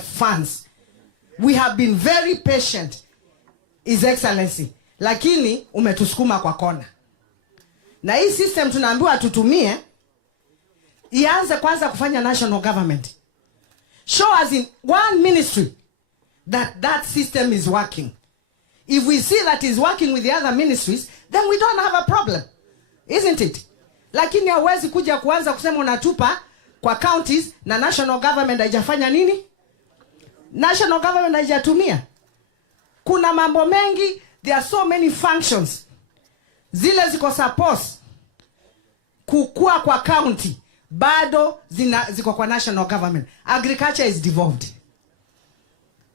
funds. We have been very patient, His Excellency, lakini umetusukuma kwa kona. Na hii system tunaambiwa tutumie, ianze kwanza kufanya national government. Show us in one ministry that system is working. If we see that is working with the other ministries, then we don't have a problem. Isn't it? Lakini hauwezi kuja kuanza kusema unatupa kwa counties na national government haijafanya nini? National government haijatumia. Kuna mambo mengi, there are so many functions. Zile ziko suppose kukua kwa county, bado ziko kwa national government. Agriculture is devolved.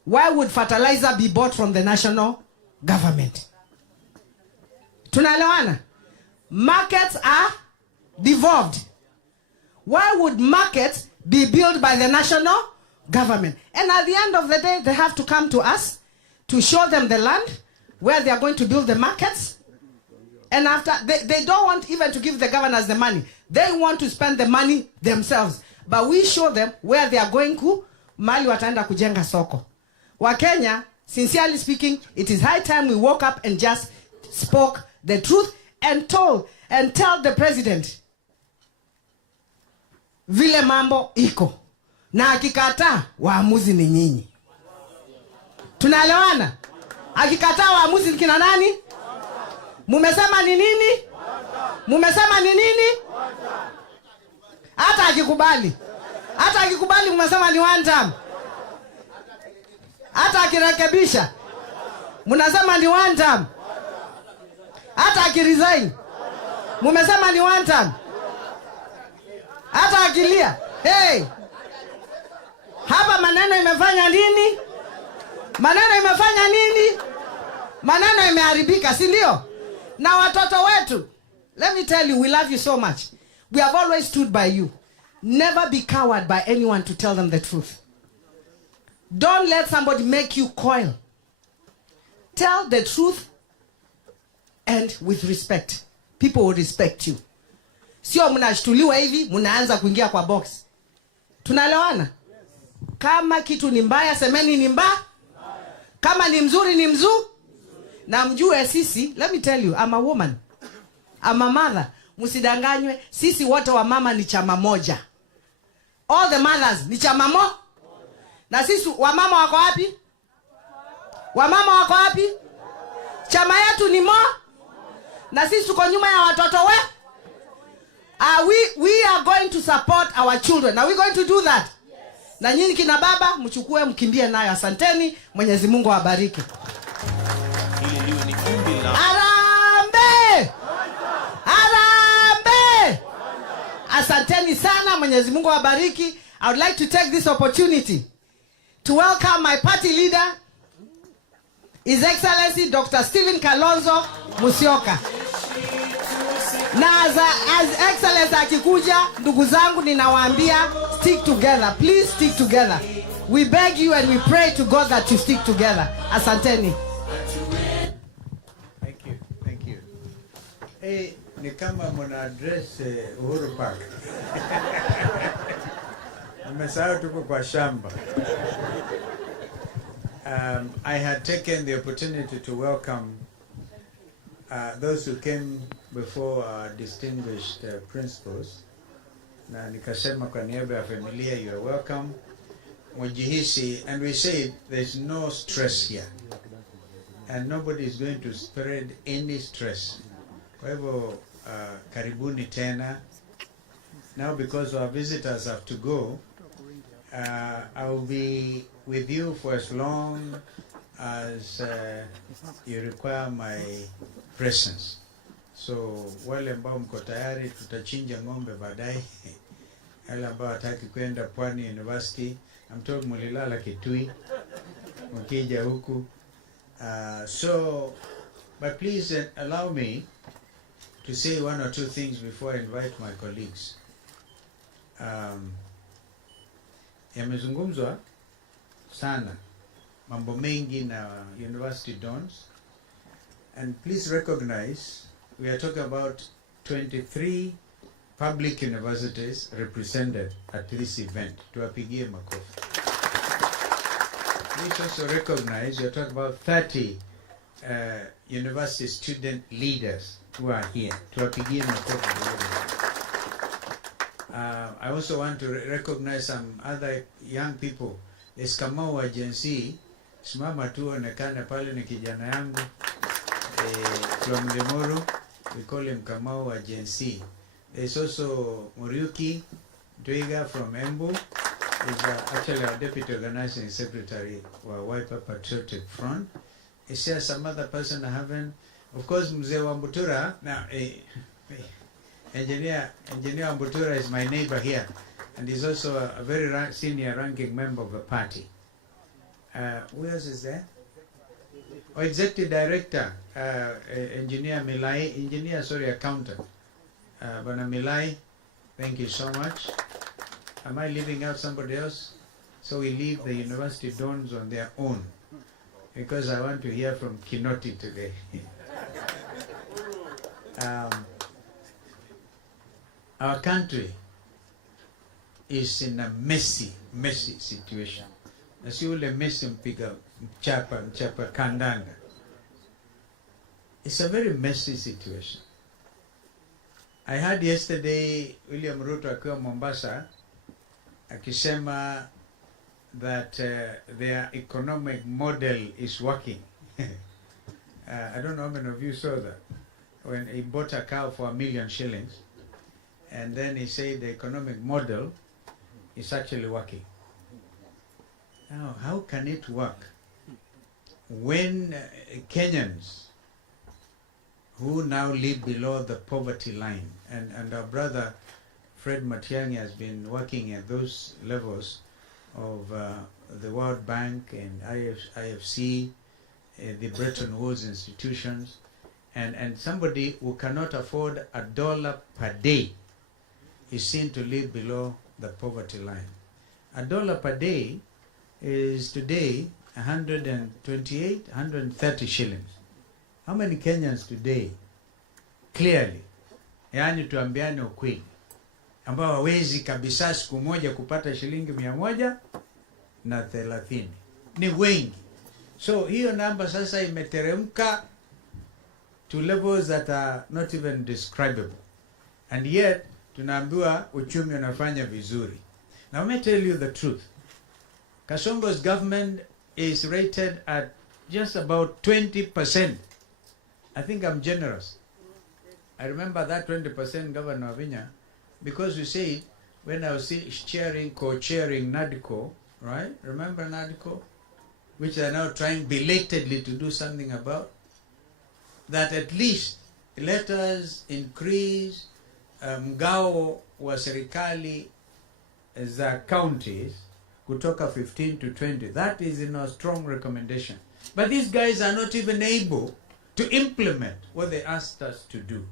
Why would fertilizer be bought from the national government? Tunaelewana? Markets are devolved. Why would markets be built by the national government? And at the end of the day, they have to come to us to show them the land where they are going to build the markets. And after, they don't want even to give the governors the money. They want to spend the money themselves. But we show them where they are going to, mali wataenda kujenga soko. Wa Kenya, sincerely speaking, it is high time we woke up and just spoke the truth and tell the president vile mambo iko. Na akikataa, waamuzi ni nyinyi. Tunaelewana? Akikataa, waamuzi ni kina nani? Mumesema ni nini? Mumesema ni nini? Hata akikubali. Hata akikubali mumesema ni one term. Hata akirekebisha mnasema ni one term. Hata akiresign mumesema ni one term. Hata akilia, hey, hapa maneno imefanya nini? Maneno imefanya nini? Maneno imeharibika, si ndio? Na watoto wetu, let me tell you, we love you so much. We have always stood by you. Never be cowed by anyone to tell them the truth. Don't let somebody make you coil. Tell the truth and with respect. People will respect you. Sio mnashtuliwa hivi, mnaanza kuingia kwa box. Tunaelewana? Kama kitu ni mbaya, semeni ni mbaya. Kama ni mzuri, ni mzuri. Na mjue sisi, let me tell you, I'm a woman. I'm a mother. Msidanganywe, sisi wote wa mama ni chama moja. All the mothers ni chama moja. Na sisi wa mama wako wapi? Wa mama wako wapi? Chama yetu ni moja. Na sisi tuko nyuma ya watoto we. We are going to support our children. Are we going to do that? Yes. Na nyinyi kina baba mchukue mkimbie nayo. Asanteni, Mwenyezi Mungu awabariki. Arambe! Arambe! Asanteni sana, Mwenyezi Mungu awabariki. I would like to take this opportunity to welcome my party leader, His Excellency Dr. Stephen Kalonzo Musyoka. Na as Excellency akikuja, ndugu zangu ninawaambia, stick together. Please stick together. We beg you and we pray to God that you stick together. Asanteni. Thank you. Hey, ni kama muna address Uhuru Park. Nimesahau tuko kwa shamba. I had taken the opportunity to welcome those who came before our distinguished principals. Na nikasema kwa niaba ya familia, you are welcome. Mujihisi, and we said there's no stress here. And nobody is going to spread any stress. Kwa hivyo, karibuni tena. Now because our visitors have to go, I will be with you for as long as you require my presence. So wale ambao mko tayari tutachinja ng'ombe baadaye. Wale ambao hataki kwenda Pwani University, I'm told mulilala Kitui mkija huku. But please allow me to say one or two things before I invite my colleagues. Yamezungumzwa sana mambo mengi na university dons, and please recognize we are talking about 23 public universities represented at this event. Tuwapigie makofi. Please also recognize, you're talking about 30 university student leaders who are here. I also want to recognize some other young people. There's Kamau wa Gen Z, simama tu onekana pale ni kijana yangu from Limuru. We call him Kamau wa Gen Z. There's also Muriuki Dwiga from Embu. He's actually our deputy organizing secretary for Wiper Patriotic Front. Is there some other person I haven't? Of course, Mzee Wambutura. Now, Engineer Wambutura is my neighbor here, and he's also a very senior ranking member of the party. Who else is there? Oh, Executive Director, Engineer Milai, Accountant. Bana Milai, thank you so much. Am I leaving out somebody else? So we leave the university dons on their own, because I want to hear from Kinoti today. Our country is in a messy situation. Nasi ule messy mpiga mchapa kandanda. It's a very messy situation. I heard yesterday William Ruto akiwa Mombasa akisema that their economic model is working. I don't know how many of you saw that. When he bought a cow for 1 million shillings, and then he said the economic model is actually working. Now, how can it work when Kenyans who now live below the poverty line, and our brother Fred Matiang'i has been working at those levels of the World Bank and IFC, the Bretton Woods institutions, and somebody who cannot afford $1 per day is seen to live below the poverty line. $1 per day is today 128, 130 shillings. How many Kenyans today, clearly, yani tuambiane ukweli, ambao hawezi kabisa siku moja kupata shilingi 130? Ni wengi. So hiyo namba sasa imeteremka to levels that are not even describable. And yet, tunaambiwa uchumi unafanya vizuri. Now, let me tell you the truth. Kasongo's government is rated at just about 20%. I think I'm generous. I remember that 20% Governor Wavinya, because you see, when I was co-chairing NADCO, right? Remember NADCO? Which they are now trying belatedly to do something about. That at least let us increase mgao wa serikali za counties kutoka 15 to 20. That is in our strong recommendation. But these guys are not even able to implement what they asked us to do.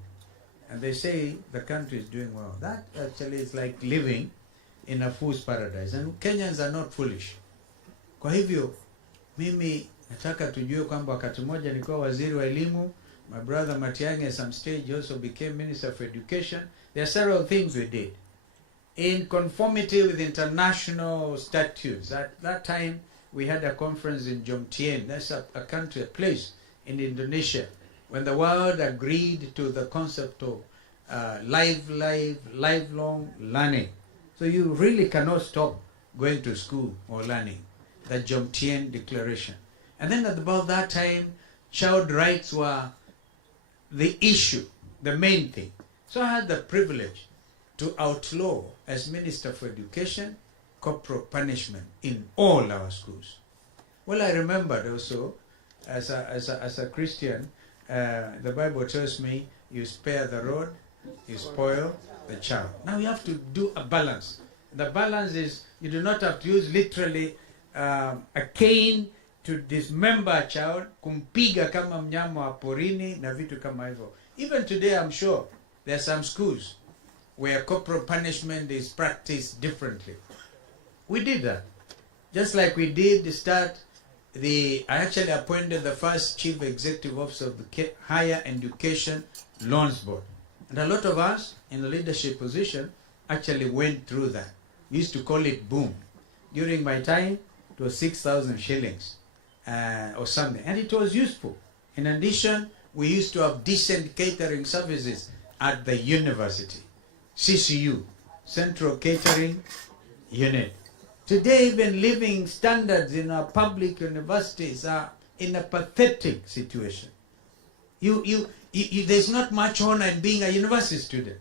And they say the country is doing well. That actually is like living in a fool's paradise. And Kenyans are not foolish. Kwa hivyo, mimi nataka tujue kwamba wakati mmoja nilikuwa waziri wa elimu. My brother Matiang'i at some stage also became Minister for Education. There are several things we did in conformity with international statutes. At that time, we had a conference in Jomtien. That's a country, a place in Indonesia, when the world agreed to the concept of lifelong learning. So you really cannot stop going to school or learning. The Jomtien Declaration. And then at about that time, child rights were the issue, the main thing. So I had the privilege to outlaw, as Minister for Education, corporal punishment in all our schools. Well, I remembered also, as a Christian, the Bible tells me, you spare the rod, you spoil the child. Now you have to do a balance. The balance is, you do not have to use literally a cane to dismember a child, kumpiga kama mnyama wa porini na vitu kama hivyo. Even today, I'm sure there are some schools where corporal punishment is practiced differently. We did that. Just like we did start I actually appointed the first chief executive officer of the Higher Education Loans Board. And a lot of us in the leadership position actually went through that. We used to call it boom. During my time, It was 6,000 shillings or something. And it was useful. In addition, we used to have decent catering services at the university. CCU, Central Catering Unit. Today, even living standards in our public universities are in a pathetic situation. There's not much honor in being a university student.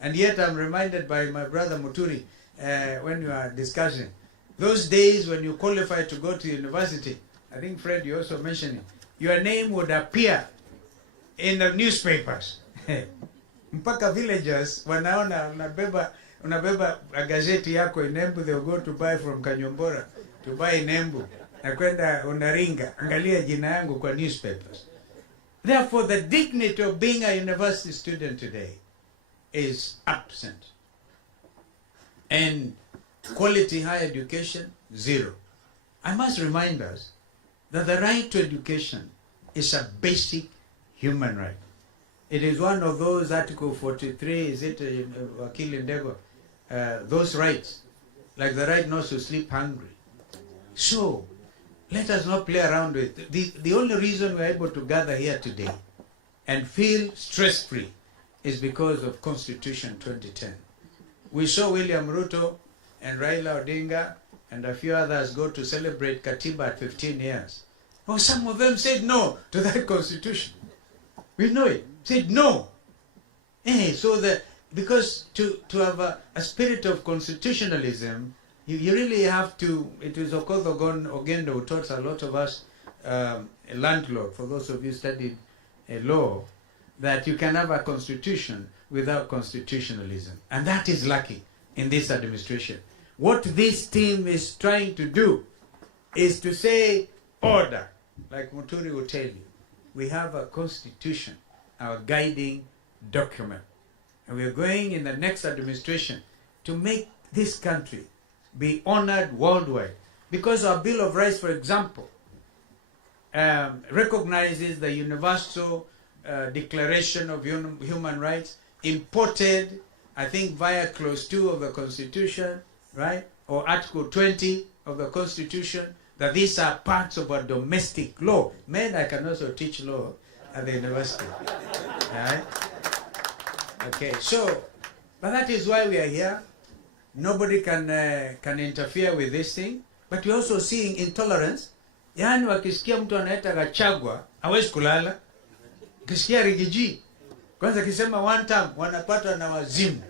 And yet I'm reminded by my brother Muturi when you are discussing those days when you qualified to go to university. I think Fred, you also mentioned it. Your name would appear in the newspapers. Mpaka villagers wanaona unabeba gazeti yako Inembu, they'll go to buy from Kanyombora to buy Inembu na kwenda unaringa, angalia jina yangu kwa newspapers. Therefore, the dignity of being a university student today is absent. And quality higher education, zero. I must remind us that the right to education is a basic human right. It is one of those, Article 43, is it, Wakili Ndego, those rights, like the right not to sleep hungry. So, let us not play around with it. The only reason we're able to gather here today and feel stress-free is because of Constitution 2010. We saw William Ruto and Raila Odinga and a few others go to celebrate Katiba at 15 years. Well, some of them said no to that constitution. We know it. Said no. Because to have a spirit of constitutionalism, you really have to, it was Okoth Ogendo who taught a lot of us, a landlord, for those of you who studied law, that you can have a constitution without constitutionalism. And that is lacking in this administration. What this team is trying to do is to say order, like Muturi will tell you. We have a constitution, our guiding document. And we are going in the next administration to make this country be honored worldwide. Because our Bill of Rights, for example, recognizes the Universal Declaration of Human Rights, imported, I think, via Clause 2 of the Constitution, right? Or Article 20 of the Constitution, that these are parts of our domestic law. Men, I can also teach law at the university, right? Okay, so, but that is why we are here. Nobody can interfere with this thing. But we're also seeing intolerance. Yani wakisikia mtu anaita Gachagua, hawezi kulala. Kisikia Rigiji, kwanza kisema one term, wanapatwa na wazimu.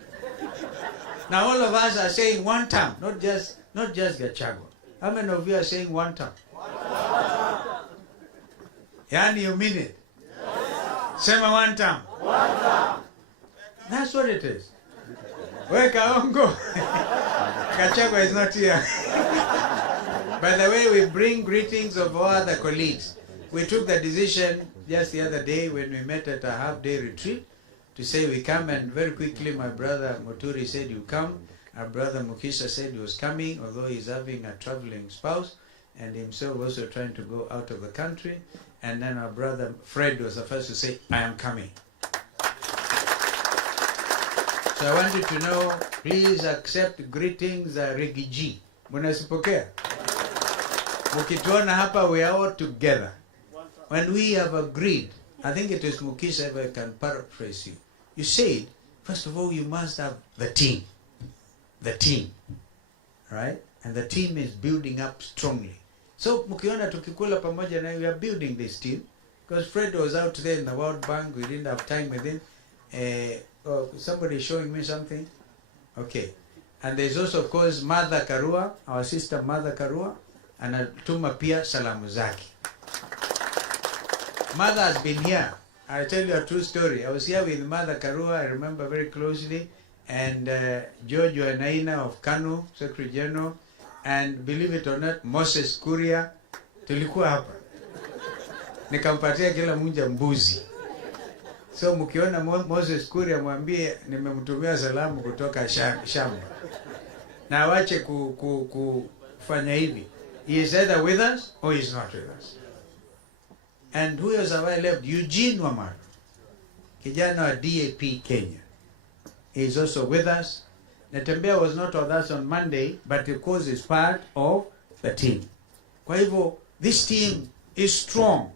Now all of us are saying one term, not just Gachagua. How many of you are saying one term? Yani you mean it? Sema one term. That's what it is. Kaongo. Gachagua is not here. By the way, we bring greetings of all other colleagues. We took the decision just the other day when we met at a half-day retreat to say we come, and very quickly my brother Muturi said you come. Our brother Mukisha said he was coming, although he's having a traveling spouse, and himself also trying to go out of the country. And then our brother Fred was the first to say, I am coming. So I want you to know, please accept greetings, Rigiji. Munasipokea? Mukituona hapa, we are all together. When we have agreed, I think it is Mukisha, if I can paraphrase you. You said, first of all, you must have the team. The team. Right? And the team is building up strongly. So, mukiona tukikula pamoja na we are building this team. Because Fred was out there in the World Bank, we didn't have time with him. Somebody showing me something? Okay. And there's also, of course, Mother Karua, our sister Mother Karua, and Atuma Pia Salamu zake. Mother has been here. I'll tell you a true story. I was here with Mother Karua, I remember very closely, and George Wainaina of Kanu, Secretary General, and believe it or not, Moses Kuria, tulikuwa hapa. Nikampatia kila mmoja mbuzi. So mkiona Moses Kuria mwambie nimemtumia salamu kutoka shamba. Na wache kufanya hivi. He is either with us or he is not with us. And who else have I left? Eugene Wamara, kijana wa DAP Kenya. He is also with us. Natembea was not with us on Monday, but of course is part of the team. Kwa hivyo, this team is strong.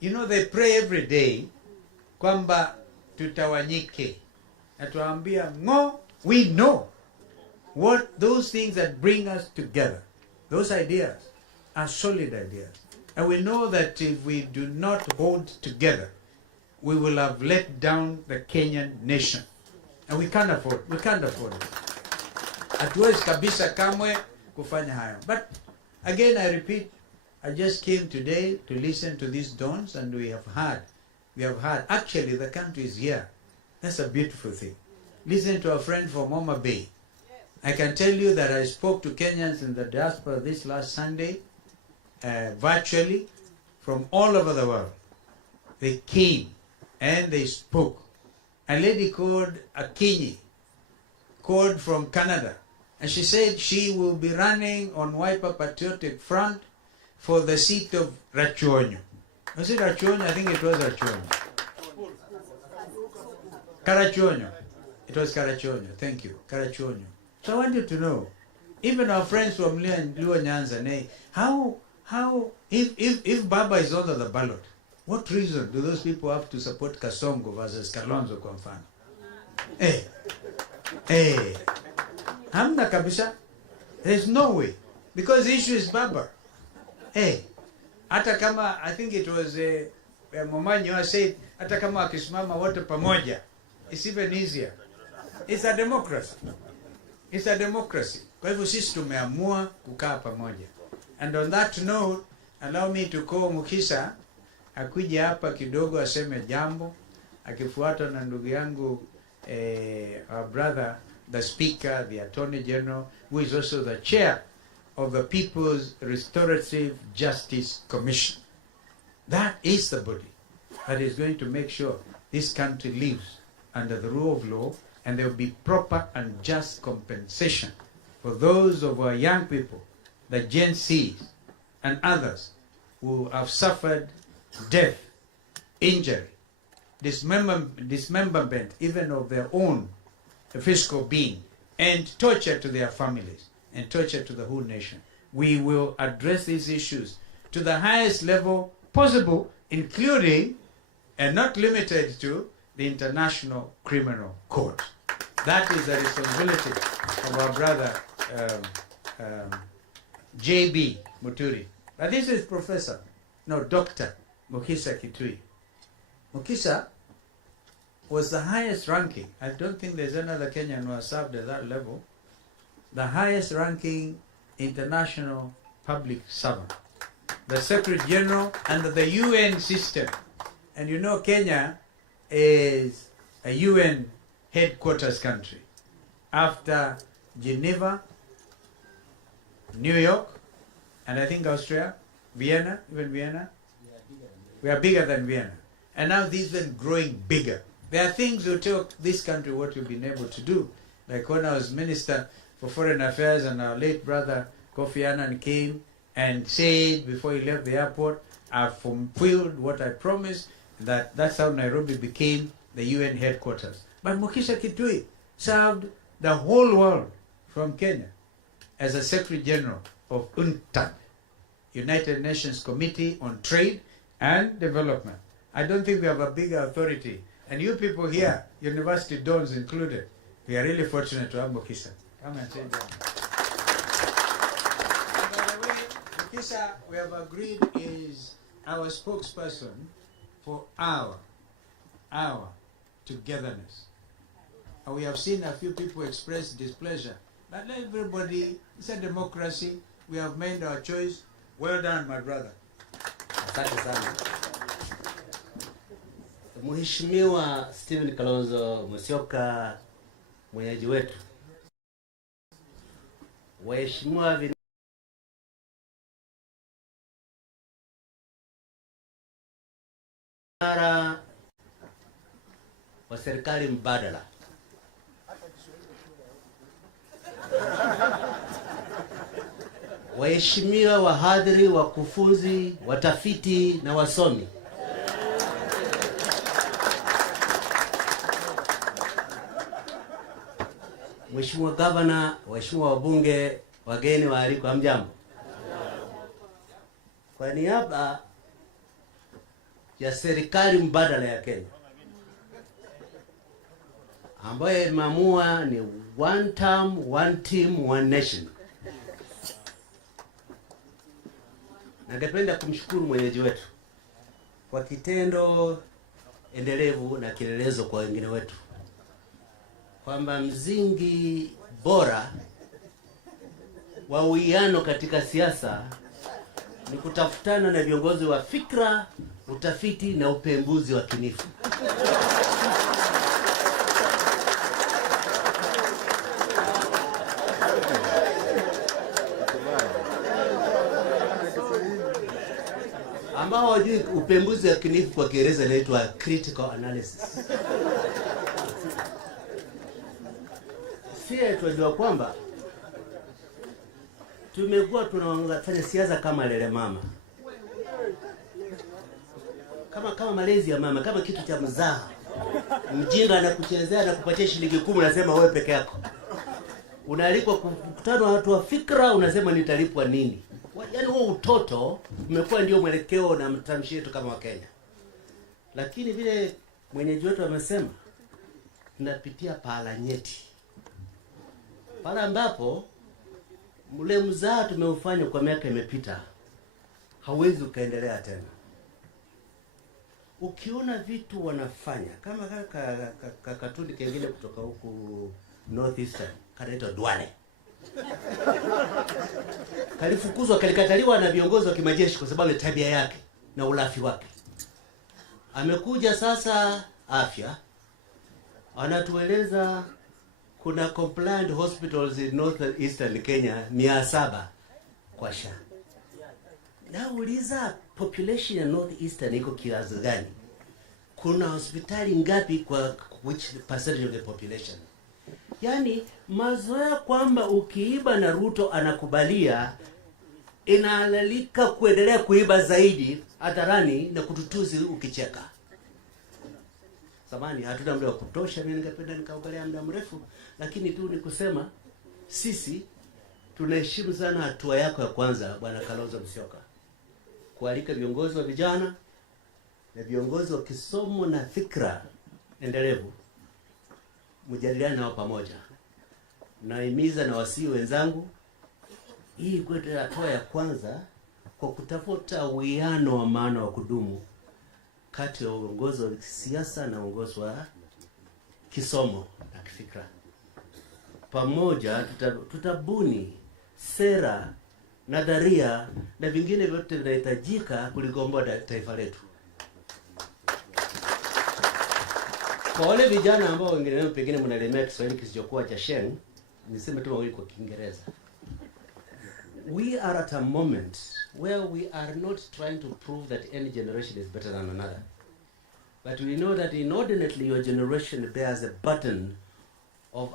You know, they pray every day kwamba tutawanyike. Na tuambia, no, we know what those things that bring us together. Those ideas are solid ideas. And we know that if we do not hold together, we will have let down the Kenyan nation. And we can't afford it. Hatuwezi kabisa kamwe kufanya hayo. But again, I repeat, I just came today to listen to these dons, and we have heard, actually the country is here. That's a beautiful thing. Listen to a friend from Homa Bay. I can tell you that I spoke to Kenyans in the diaspora this last Sunday, virtually, from all over the world. They came and they spoke. A lady called Akinyi called from Canada, and she said she will be running on Wiper Patriotic Front for the seat of Rachuonyo. Was it Rachuonyo? I think it was Rachuonyo. Karachuonyo. It was Karachuonyo. Thank you. Karachuonyo. So I want you to know, even our friends from Luo Nyanza, how if Baba is under the ballot, what reason do those people have to support Kasongo versus Kalonzo kwa mfano? Hamna kabisa. There's no way. Because the issue is Baba. Hata kama, I think it was Momanyo said, hata kama akisimama wote pamoja, it's even easier. It's a democracy. It's a democracy. Kwa hivyo sisi tumeamua kukaa pamoja. And on that note, allow me to call Mukisa akuje hapa kidogo aseme jambo, akifuatwa na ndugu yangu our brother, the Speaker, the Attorney General, who is also the chair of the People's Restorative Justice Commission. That is the body that is going to make sure this country lives under the rule of law, and there will be proper and just compensation for those of our young people, the Gen Zs and others who have suffered death, injury, dismemberment even of their own physical being, and torture to their families, and torture to the whole nation. We will address these issues to the highest level possible, including and not limited to the International Criminal Court. That is the responsibility of our brother J.B. Muturi. But this is Dr. Mukisa Kitui. Mukisa was the highest ranking. I don't think there's another Kenyan who has served at that level. The highest ranking international public servant. The Secretary General under the UN system. And you know Kenya is a UN headquarters country. After Geneva, New York, and I think Austria, Vienna, even Vienna. We are bigger than Vienna. And now these are growing bigger. There are things that tell this country what we've been able to do. Like when I was Minister for Foreign Affairs and our late brother Kofi Annan came and said before he left the airport, I've fulfilled what I promised. That's how Nairobi became the UN headquarters. But Mukisa Kitui served the whole world from Kenya as a Secretary General of UNCTAD, United Nations Committee on Trade and Development. I don't think we have a bigger authority. And you people here, university dons included, we are really fortunate to have Mukisa. Come and say that. By the way, Mukisa, we have agreed, is our spokesperson for our togetherness. And we have seen a few people express displeasure. But everybody, it's a democracy. We have made our choice. Well done, my brother. Asante sana. Mheshimiwa Stephen Kalonzo Musyoka, mwenyeji wetu. Waheshimiwa vinara wa serikali mbadala. Waheshimiwa wahadhiri, wakufunzi, watafiti na wasomi. Mheshimiwa Gavana, waheshimiwa wabunge, wageni waalikwa, hamjambo. kwa niaba ya serikali mbadala ya Kenya ambayo imeamua ni one term, one team, one nation. Ningependa kumshukuru mwenyeji wetu kwa kitendo endelevu na kielelezo kwa wengine wetu kwamba msingi bora wa uwiano katika siasa ni kutafutana na viongozi wa fikra, utafiti na upembuzi wa kinifu. Ambao wajui upembuzi wa kinifu kwa Kiingereza inaitwa critical analysis. Sisi tunajua kwamba tumekuwa tunafanya siasa kama lele mama. Kama malezi ya mama, kama kitu cha mzaha. Mjinga anakuchezea na kupatia shilingi 10 unasema wewe peke yako. Unaalikwa kukutana watu wa fikra unasema nitalipwa nini? Yaani huo utoto umekuwa ndio mwelekeo na mtamshi wetu kama Wakenya. Lakini vile mwenyeji wetu amesema tunapitia pahala nyeti. Pahala ambapo ule mzaa tumeufanya kwa miaka imepita hauwezi ukaendelea tena. Ukiona vitu wanafanya kama katuni kengine kutoka huku Northeastern kanaitwa Duale. Kalifukuzwa, kalikataliwa na viongozi wa kimajeshi kwa sababu ya tabia yake na ulafi wake. Amekuja sasa afya. Anatueleza kuna compliant hospitals in Northeastern Kenya 700 kwa SHA. Na uliza population ya Northeastern iko kiasi gani? Kuna hospitali ngapi kwa which percentage of the population? Yaani mazoea kwamba ukiiba na Ruto anakubalia inaalalika kuendelea kuiba zaidi hadharani na kututuzi ukicheka. Samahani, hatuna muda wa kutosha, mimi ningependa nikaongelea muda mrefu, lakini tu ni kusema sisi tunaheshimu sana hatua yako ya kwanza Bwana Kalonzo Musyoka. Kualika viongozi wa vijana na viongozi wa kisomo na fikra endelevu mjadiliane nao pamoja. Naimiza na wasii wenzangu hii kwetu hatua ya kwanza kwa kutafuta uwiano wa maana wa kudumu kati ya uongozi wa siasa na uongozi wa kisomo na kifikra. Pamoja tutabuni sera, nadharia na vingine vyote vinahitajika kuligomboa taifa letu. Kwa wale vijana ambao wengine wao pengine mnalemea Kiswahili kisichokuwa cha Sheng, niseme tu mawili kwa Kiingereza. We are at a moment where we are not trying to prove that any generation is better than another. But we know that inordinately your generation bears a burden of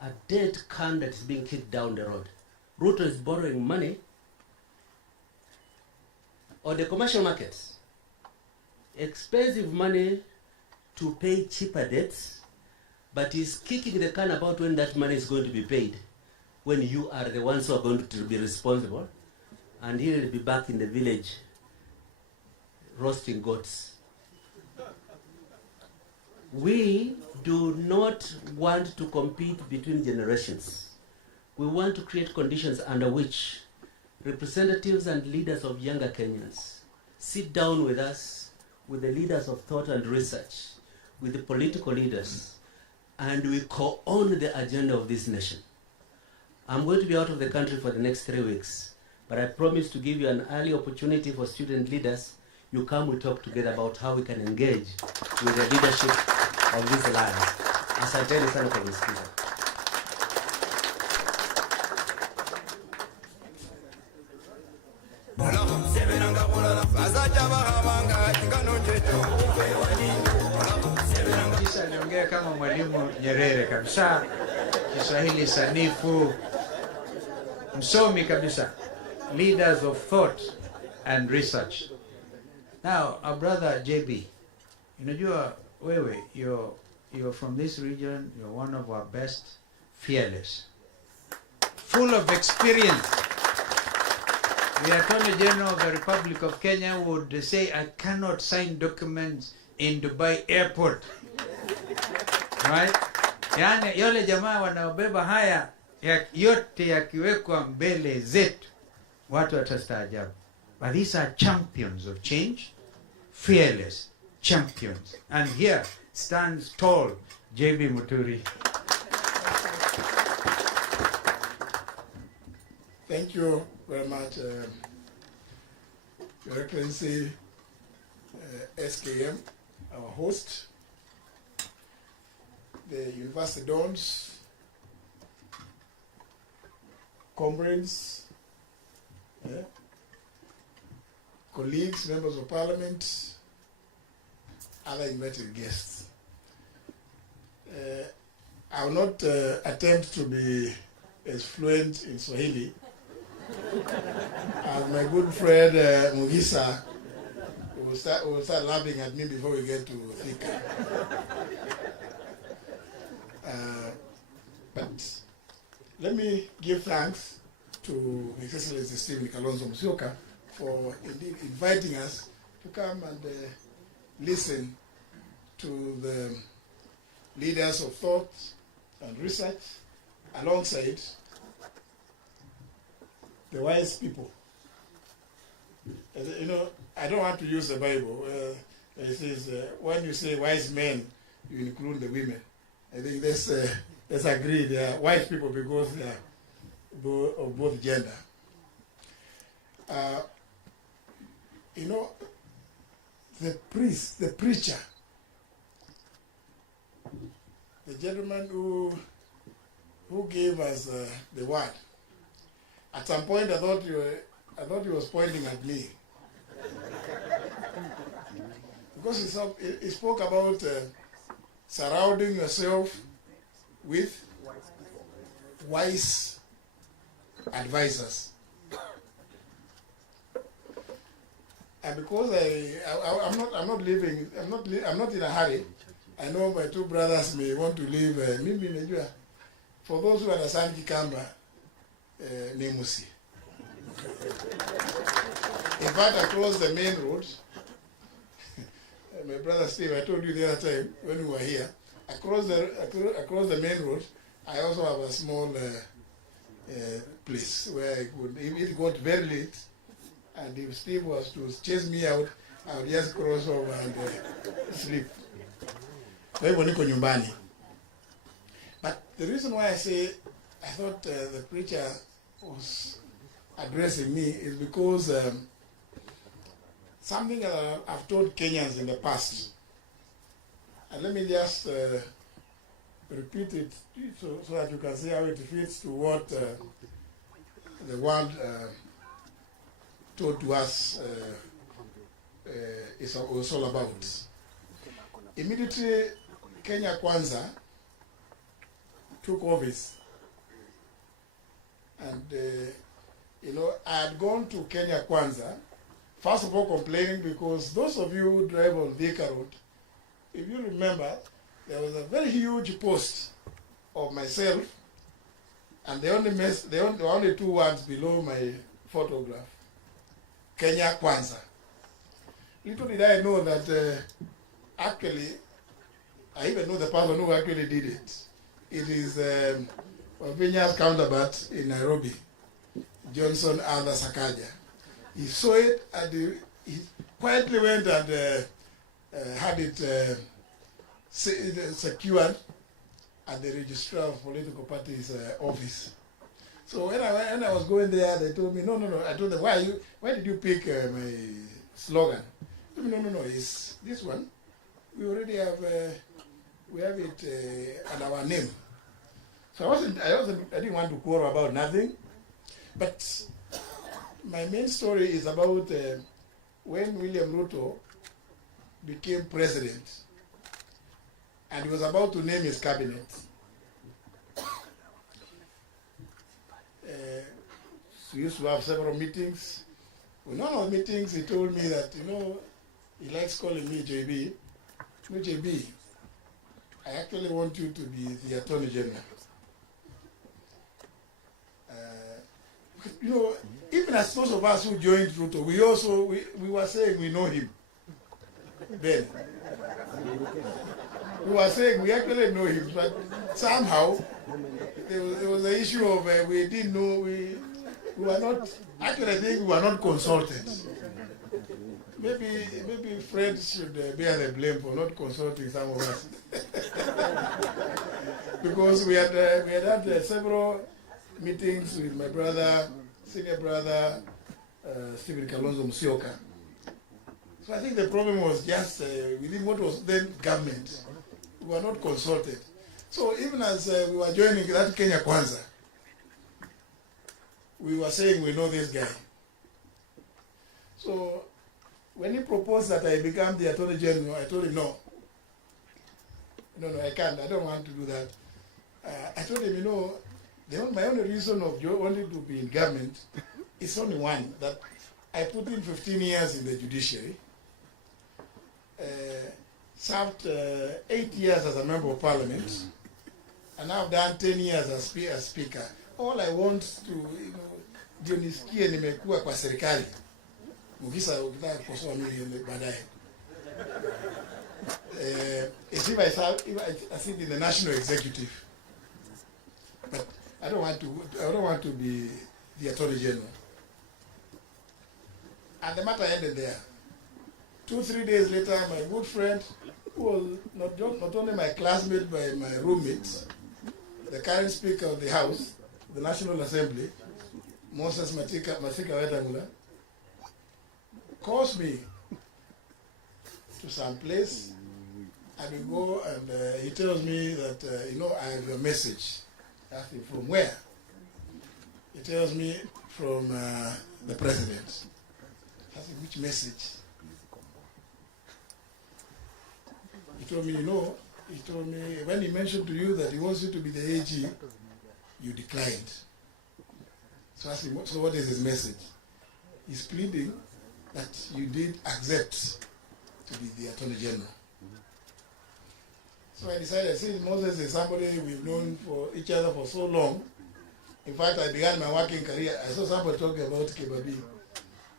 a dead can that is being kicked down the road. Ruto is borrowing money on the commercial markets. Expensive money to pay cheaper debts, but he's kicking the can about when that money is going to be paid, when you are the ones who are going to be responsible, and he will be back in the village roasting goats. We do not want to compete between generations. We want to create conditions under which representatives and leaders of younger Kenyans sit down with us, with the leaders of thought and research, with the political leaders, and we co-own the agenda of this nation. I'm going to be out of the country for the next 3 weeks, but I promise to give you an early opportunity for student leaders. You come, we talk together about how we can engage with the leadership of this land. Asanteni sana kwa kusikiza. Kisha niongea kama Mwalimu Nyerere kabisa, Kiswahili sanifu, msomi kabisa, leaders of thought and research. Now, our brother JB, unajua wewe, you're from this region, you're one of our best, fearless, full of experience. the Attorney General of the Republic of Kenya would say, I cannot sign documents in Dubai airport. Right? Yani yole jamaa wanaobeba haya yote yakiwekwa mbele zetu, watu watastaajabu. But these are champions of change, fearless champions. And here stands tall JB Muturi. Thank you very much, Your Excellency, SKM, our host, the University Dons, comrades, colleagues, members of parliament, other invited guests. I will not attempt to be as fluent in Swahili as my good friend Mugisa will start laughing at me before we get to Thika. But let me give thanks to His Excellency Stephen Kalonzo Musyoka for indeed inviting us to come and listen to the leaders of thought and research alongside the wise people. You know, I don't want to use the Bible. It says, when you say wise men, you include the women. I think let's agree they are wise people because they are of both gender. You know, the priest, the preacher, the gentleman who gave us the word. At some point, I thought he was pointing at me because he spoke about surrounding yourself with wise advisors. And because I'm not in a hurry. I know my two brothers may want to leave. For those who understand Kikamba, Nemusi. In fact, across the main road, my brother Steve, I told you the other time when we were here, across the main road, I also have a small place where I could, if it got very late, and if Steve was to chase me out, I would just cross over and sleep. But the reason why I say I thought the preacher was addressing me is because something that I've told Kenyans in the past, and let me just repeat it so that you can see how it fits to what the world told to us was all about. Immediately, Kenya Kwanza took office, and you know, I had gone to Kenya Kwanza, first of all complaining because those of you who drive on Thika Road, if you remember, there was a very huge post of myself, and the only two words below my photograph, Kenya Kwanza. Little did I know that actually, I even know the person who actually did it. It is Vinya's counterpart in Nairobi, Johnson Arthur Sakaja. He saw it and he quietly went and had it secured at the registrar of political parties' office. So when I was going there, they told me, no. I told them, why did you pick my slogan? They told me, no, it's this one. We already have we have it at our name. So I didn't want to quarrel about nothing. But my main story is about when William Ruto became president and he was about to name his cabinet. We used to have several meetings. In one of the meetings, he told me that, you know, he likes calling me JB. No, JB, I actually want you to be the Attorney General. you know, even as those of us who joined Ruto, we were saying we know him. Then we were saying we actually know him, but somehow there was the issue of we didn't know, we were not, actually I think we were not consulted. Maybe Fred should bear the blame for not consulting some of us. Because we had had several meetings with my brother, senior brother, Stephen Kalonzo Musyoka. So I think the problem was just within what was then government. We were not consulted. So even as we were joining that Kenya Kwanza, we were saying we know this guy. So when he proposed that I become the Attorney General, I told him no. No, I can't. I don't want to do that. I told him, you know, my only reason of only to be in government is only one, that I put in 15 years in the judiciary, served 8 years as a member of parliament, and now I've done 10 years as speaker. All I want to, you know, ndio nisikie nimekuwa kwa serikali. Mukisa ukitaka kukosoa mimi baadaye. If I sit in the national executive, but I don't want to be the Attorney General. And the matter ended there. 2-3 days later, my good friend, who was not only my classmate but my roommate, the current Speaker of the House, the National Assembly, Moses Masika Wetangula, calls me to some place. I will go and he tells me that, you know, I have a message. I ask him, from where? He tells me, from the president. I ask him, which message? He told me, you know, he told me, when he mentioned to you that he wants you to be the AG, you declined. So I asked him, so what is his message? He's pleading that you did accept to be the Attorney General. So I decided, since Moses is somebody we've known for each other for so long, in fact, I began my working career, I saw somebody talking about Kebabi.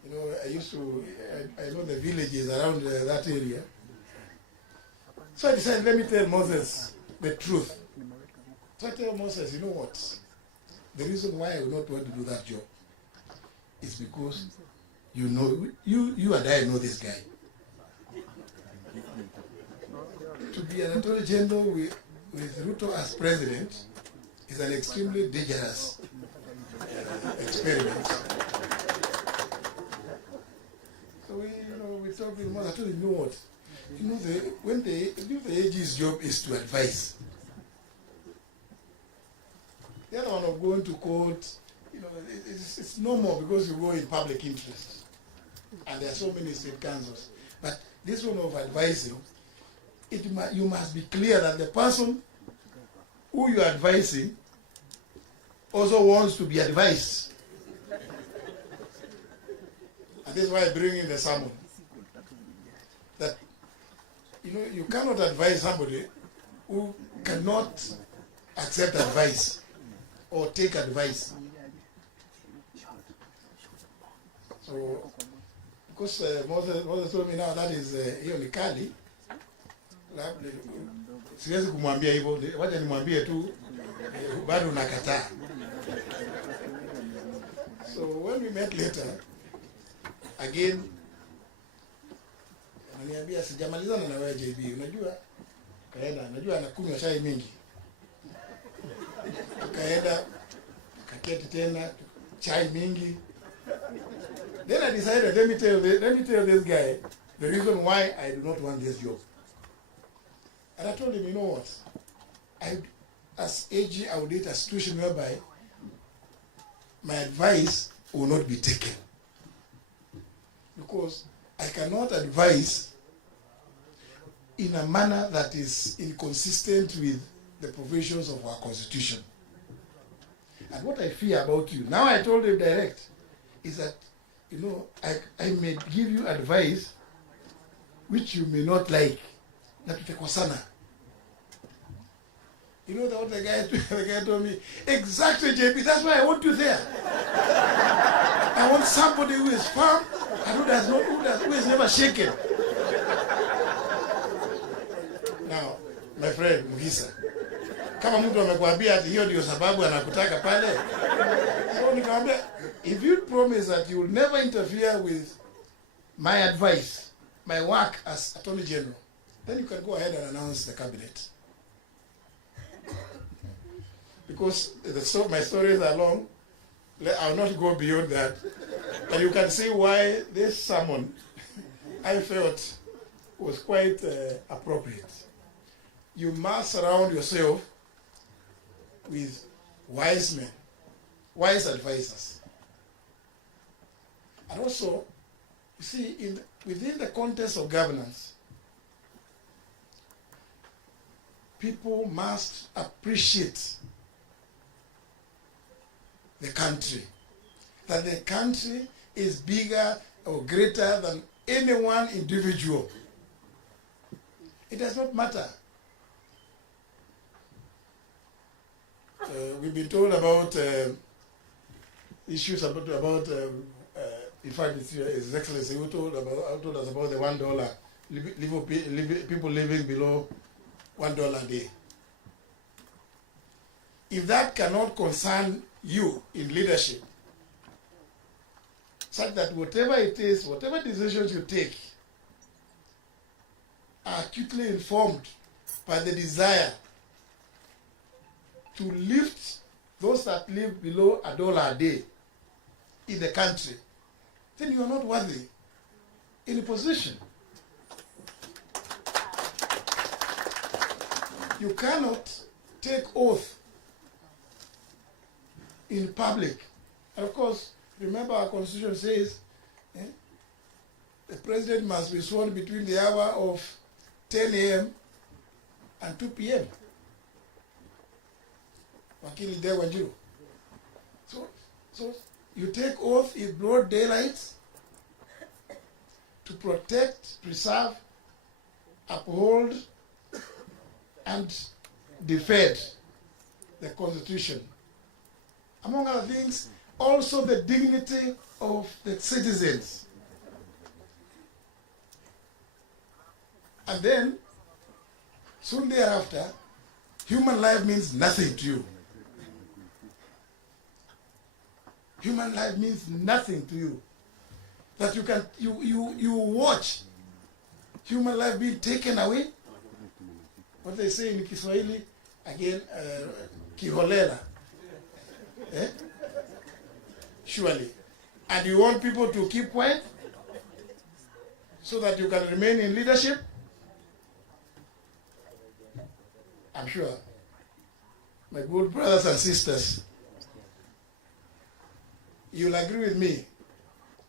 You know, I know the villages around that area. So I decided, let me tell Moses the truth. So I tell Moses, you know what? The reason why I would not want to do that job is because you know, you and I know this guy. To be an Attorney General with Ruto as president is an extremely dangerous experiment. So we talked with Moses. I told him, you know what? You know, when the AG's job is to advise. The other one of going to court, you know, it's no more because you go in public interest. And there are so many state councils. But this one of advising, you must be clear that the person who you are advising also wants to be advised. And this is why I bring in the sermon. That, you know, you cannot advise somebody who cannot accept advice or take advice. So, because Moses told me now that is hiyo ni kali, siwezi kumwambia hivyo, wacha nimwambie tu bado nakataa. So when we met later, again, ananiambia sijamalizana na wewe JB, unajua? Kaenda, najua anakunywa chai mingi. Kaenda, kaketi tena, chai mingi. Then I decided, let me tell this guy the reason why I do not want this job. And I told him, you know what? As AG, I would need a situation whereby my advice will not be taken. Because I cannot advise in a manner that is inconsistent with the provisions of our constitution. And what I fear about you, now I told him direct, is that, you know, I may give you advice which you may not like. Na tutakosana. You know what the guy told me? Exactly, JP. That's why I want you there. I want somebody who is firm and who is never shaken. Now, my friend Mugisa, kama mtu amekwambia ati hiyo ndio sababu anakutaka pale, so nikamwambia, if you promise that you will never interfere with my advice, my work as Attorney General, then you can go ahead and announce the cabinet. Because my stories are long, I'll not go beyond that. And you can see why this sermon, I felt, was quite appropriate. You must surround yourself with wise men, wise advisors. And also, you see, within the context of governance, people must appreciate the country. That the country is bigger or greater than any one individual. It does not matter. We've been told about issues about in fact, His Excellency who told us about the $1 people living below $1 a day. If that cannot concern you in leadership, such that whatever it is, whatever decisions you take, are acutely informed by the desire to lift those that live below $1 a day in the country, then you are not worthy in a position. You cannot take oath in public. And of course, remember our constitution says the president must be sworn between the hour of 10 a.m. and 2 p.m. Wakili there Wanjiru. So you take oath in broad daylight to protect, preserve, uphold, and defend the Constitution. Among other things, also the dignity of the citizens. And then, soon thereafter, human life means nothing to you. Human life means nothing to you. That you watch human life being taken away. What they say in Kiswahili, again, kiholela. Surely. And you want people to keep quiet so that you can remain in leadership? I'm sure, my good brothers and sisters, you'll agree with me.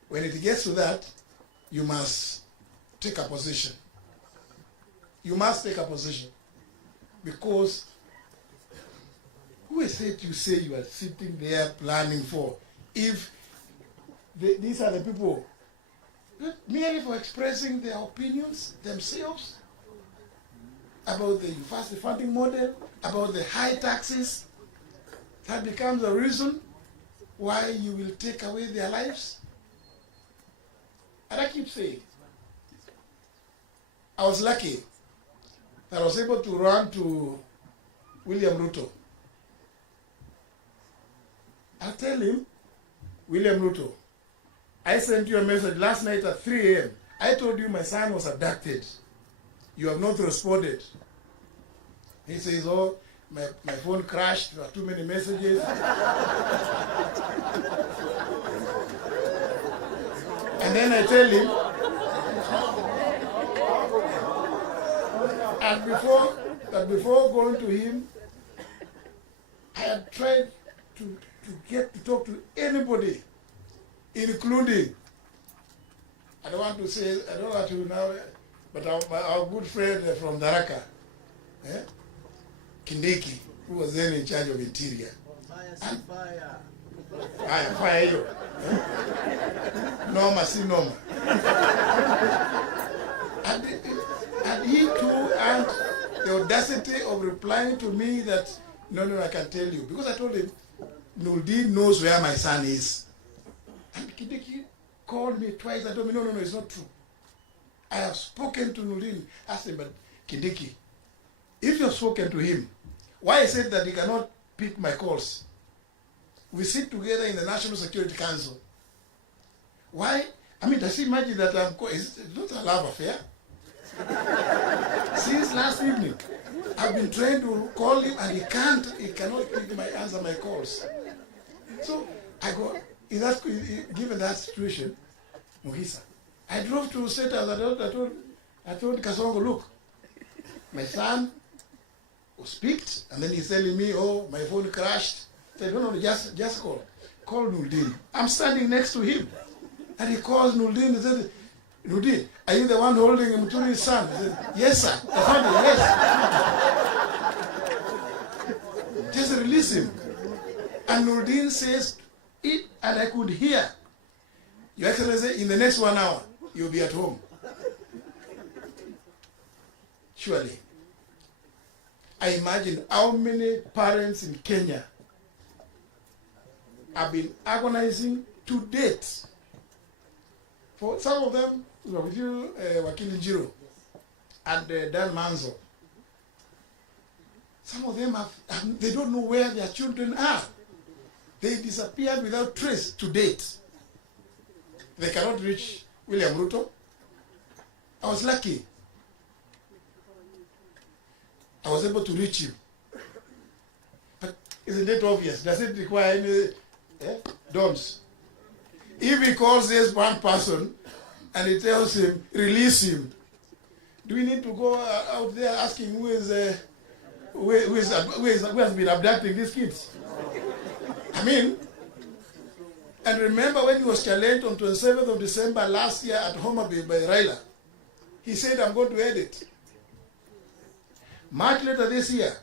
When it gets to that, you must take a position. You must take a position. Because who is it you say you are sitting there planning for? If these are the people merely for expressing their opinions themselves about the university funding model, about the high taxes, that becomes a reason why you will take away their lives. And I keep saying, I was lucky that I was able to run to William Ruto. I'll tell him, William Ruto, I sent you a message last night at 3 a.m. I told you my son was abducted. You have not responded. He says, oh, my phone crashed, there are too many messages. And then I tell him, and before going to him, I had tried to get to talk to anybody, including, I don't want to now, but our good friend from Daraka, Kindiki, who was then in charge of Interior. Fire you. Norma, see Norma. And he too, and the audacity of replying to me that, no, I can tell you. Because I told him, Nurdin knows where my son is. And Kindiki called me twice. I told me, no, it's not true. I have spoken to Nurdin. I said, but Kindiki, if you have spoken to him, why is it that he cannot pick my calls? We sit together in the National Security Council. Why? I mean, does he imagine that it's not a love affair? Since last evening, I've been trying to call him and he cannot answer my calls. So I go, given that situation, Muhisa, I drove to State House. I told Kasongo, look, my son was picked, and then he's telling me, oh, my phone crashed. I said, no, just call. Call Nurdin. I'm standing next to him. And he calls Nurdin and says, Nurdin, are you the one holding Muturi's son? He said, yes, sir. The family, yes. Just release him. And Nurdin says, and I could hear, Your Excellency, in the next 1 hour, you'll be at home. Surely. I imagine how many parents in Kenya have been agonizing to date. For some of them, with you, Wakili Njiro and Dan Manzo, some of them they don't know where their children are. They disappeared without trace to date. They cannot reach William Ruto. I was lucky. I was able to reach him. But isn't it obvious? Does it require any dons? If he calls this one person and he tells him, release him, do we need to go out there asking who has been abducting these kids? I mean, and remember when he was challenged on 27th of December last year at Homa Bay by Raila, he said, I'm going to edit. Much later this year,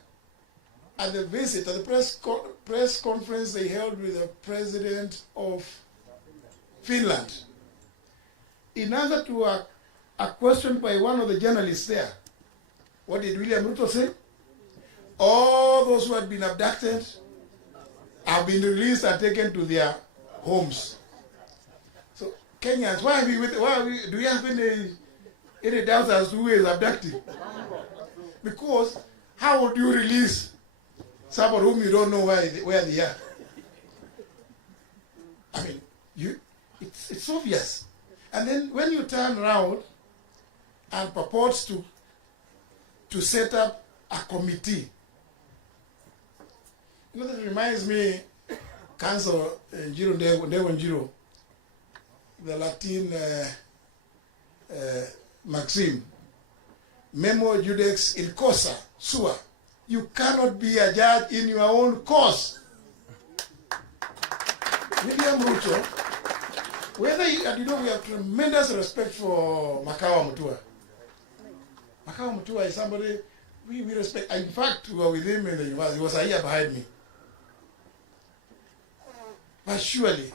at the visit, at the press conference they held with the president of Finland, in answer to a question by one of the journalists there, what did William Ruto say? All those who had been abducted have been released and taken to their homes. So Kenyans, do you have any doubts as to who is abducting? Because how would you release someone whom you don't know where they are? I mean, it's obvious. And then when you turn around and purports to set up a committee, that reminds me, Council Njiro, the Latin maxim, Memo judex in cosa sua. You cannot be a judge in your own cause. William Ruto, whether we have tremendous respect for Makawa Mutua. Makawa Mutua is somebody we respect. In fact, we were with him in the university. He was a year behind me. But surely,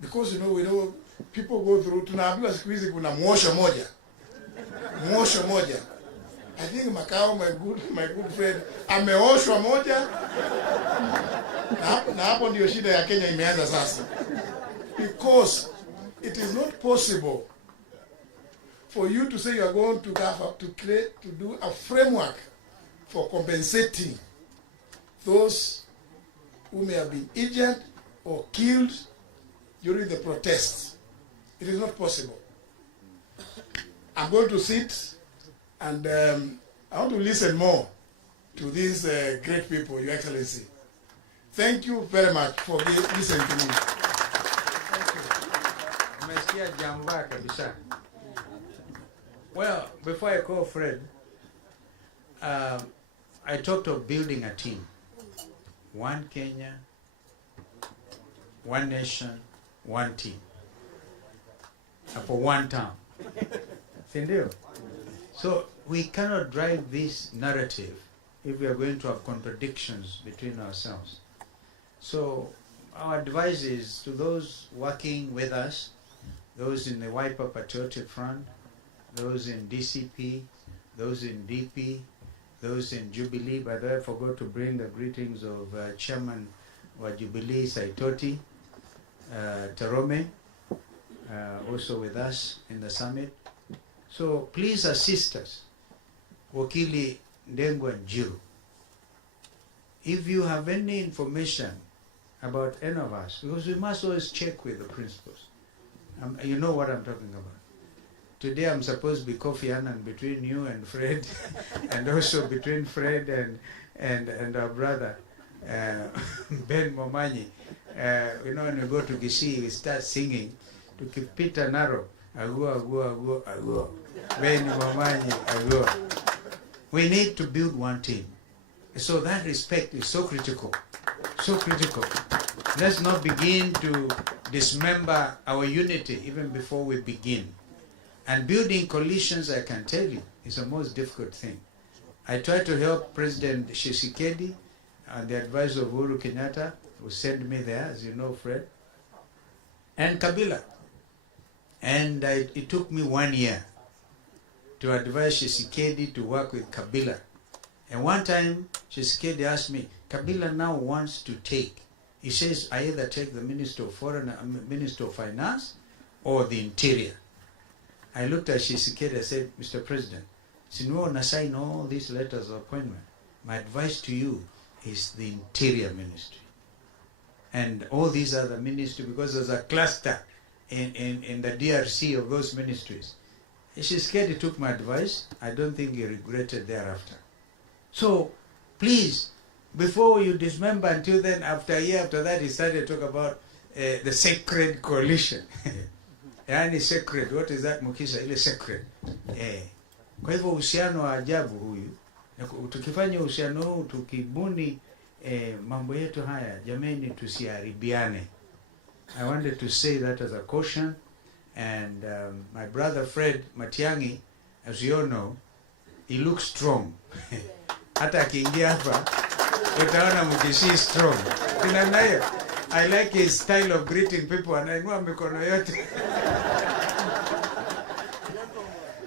because we know people go through, tunaambiwa siku hizi kuna mwosho moja. I think Macau, my good friend, ameoshwa moja. Na hapo ndio shida ya Kenya imeanza sasa. Because it is not possible for you to say you are going to have to do a framework for compensating those who may have been injured or killed during the protests. It is not possible. I'm going to sit and I want to listen more to these great people, Your Excellency. Thank you very much for listening to me. Well, before I call Fred, I talked of building a team. One Kenya, one nation, one team. For one town. So we cannot drive this narrative if we are going to have contradictions between ourselves. So our advice is to those working with us, those in the Wiper Patriotic Front, those in DCP, those in DP, those in Jubilee. By the way, I forgot to bring the greetings of Chairman wa Jubilee, Saitoti, Tarome, also with us in the summit. So please assist us. Wakili Ndengwa Njiru. If you have any information about any of us, because we must always check with the principals. You know what I'm talking about. Today I'm supposed to be Kofi Annan between you and Fred, and also between Fred and our brother Ben Momanyi. You know, when we go to Kisii, we start singing to Kipita Naro, Ago, Ago, Ago, Ago. Ben Momanyi, Ago. We need to build one team. So that respect is so critical, so critical. Let's not begin to dismember our unity even before we begin. And building coalitions, I can tell you, is the most difficult thing. I tried to help President Tshisekedi and the advisor of Uhuru Kenyatta, who sent me there, as you know, Fred, and Kabila. And it took me 1 year to advise Tshisekedi to work with Kabila. And one time, Tshisekedi asked me, Kabila now wants to take. He says, I either take the Minister of Minister of Finance or the Interior. I looked at Tshisekedi, I said, Mr. President, since we want to sign all these letters of appointment, my advice to you is the Interior Ministry. And all these other ministries, because there's a cluster in the DRC of those ministries. Tshisekedi took my advice. I don't think he regretted thereafter. So, please, before you dismember, until then, after a year after that, he started to talk about the sacred coalition. Yani sacred, what is that Mukisa? Ile sacred. Kwa hivyo uhusiano wa ajabu huyu. Tukifanya uhusiano huu, tukibuni mambo yetu haya, jameni tusiharibiane. I wanted to say that as a caution. And my brother Fred Matiang'i, as you all know, he looks strong. Hata akiingia hapa, utaona Mukisi strong. Nayo, I like his style of greeting people, anainua mikono yote.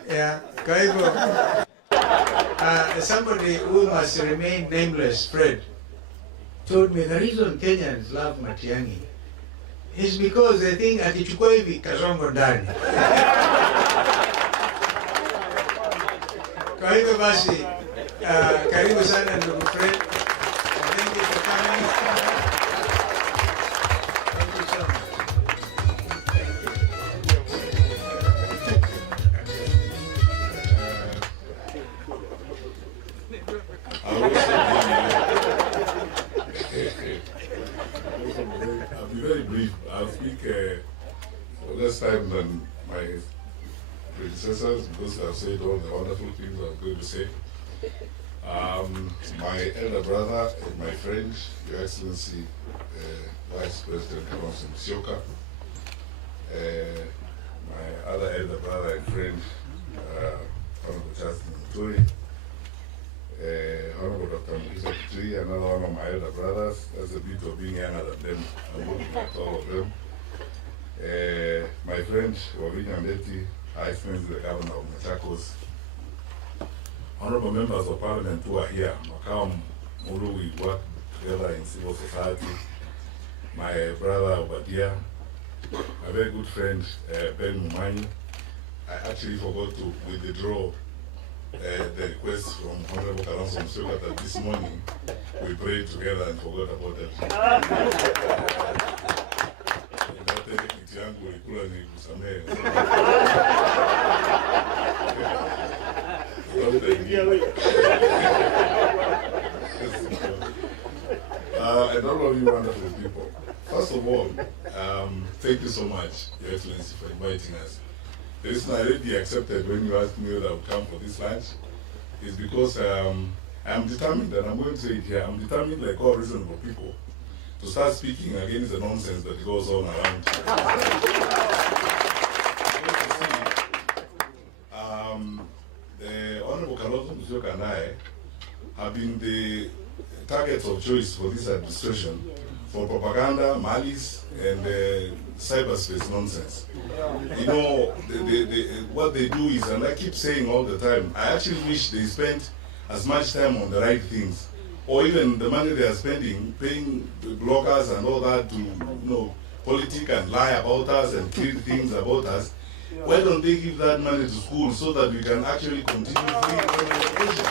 Yeah, kwa hivyo, somebody who must remain nameless, Fred, told me the reason Kenyans love Matiang'i is because they think akichukua hivi kasongo ndani. Kwa hivyo basi, karibu sana ndugu Fred. Thank you for coming. Thank you so much. I'll be very brief. I'll speak less time than my predecessors because I've said all the wonderful things I was going to say. My elder brother and my friend, Your Excellency Vice President Kalonzo Musyoka, my other elder brother and friend, Honorable Justin Muturi, Honorable Dr. Mukisa Kitui, another one of my elder brothers. That's the beauty of being younger than them. I'm looking at all of them. My friend, Wavinya Ndeti, High Excellency, the Governor of Machakos. Honorable members of Parliament who are here, Makam Muru, we work together in civil society. My brother Obadia, my very good friend Ben Momanyi. I actually forgot to withdraw the request from Honorable Kalonzo Musyoka that this morning we prayed together and forgot about that. And all of you wonderful people. First of all, thank you so much, Your Excellency, for inviting us. The reason I already accepted when you asked me whether I would come for this lunch is because I'm determined, and I'm going to say it here, I'm determined, like all reasonable people, to start speaking against the nonsense that goes on around the Honorable Kalonzo Musyoka and I have been the targets of choice for this administration for propaganda, malice, and cyberspace nonsense. You know, what they do is, and I keep saying all the time, I actually wish they spent as much time on the right things, or even the money they are spending, paying bloggers and all that to, you know, politic and lie about us and create things about us. Why don't they give that money to schools so that we can actually continue free education?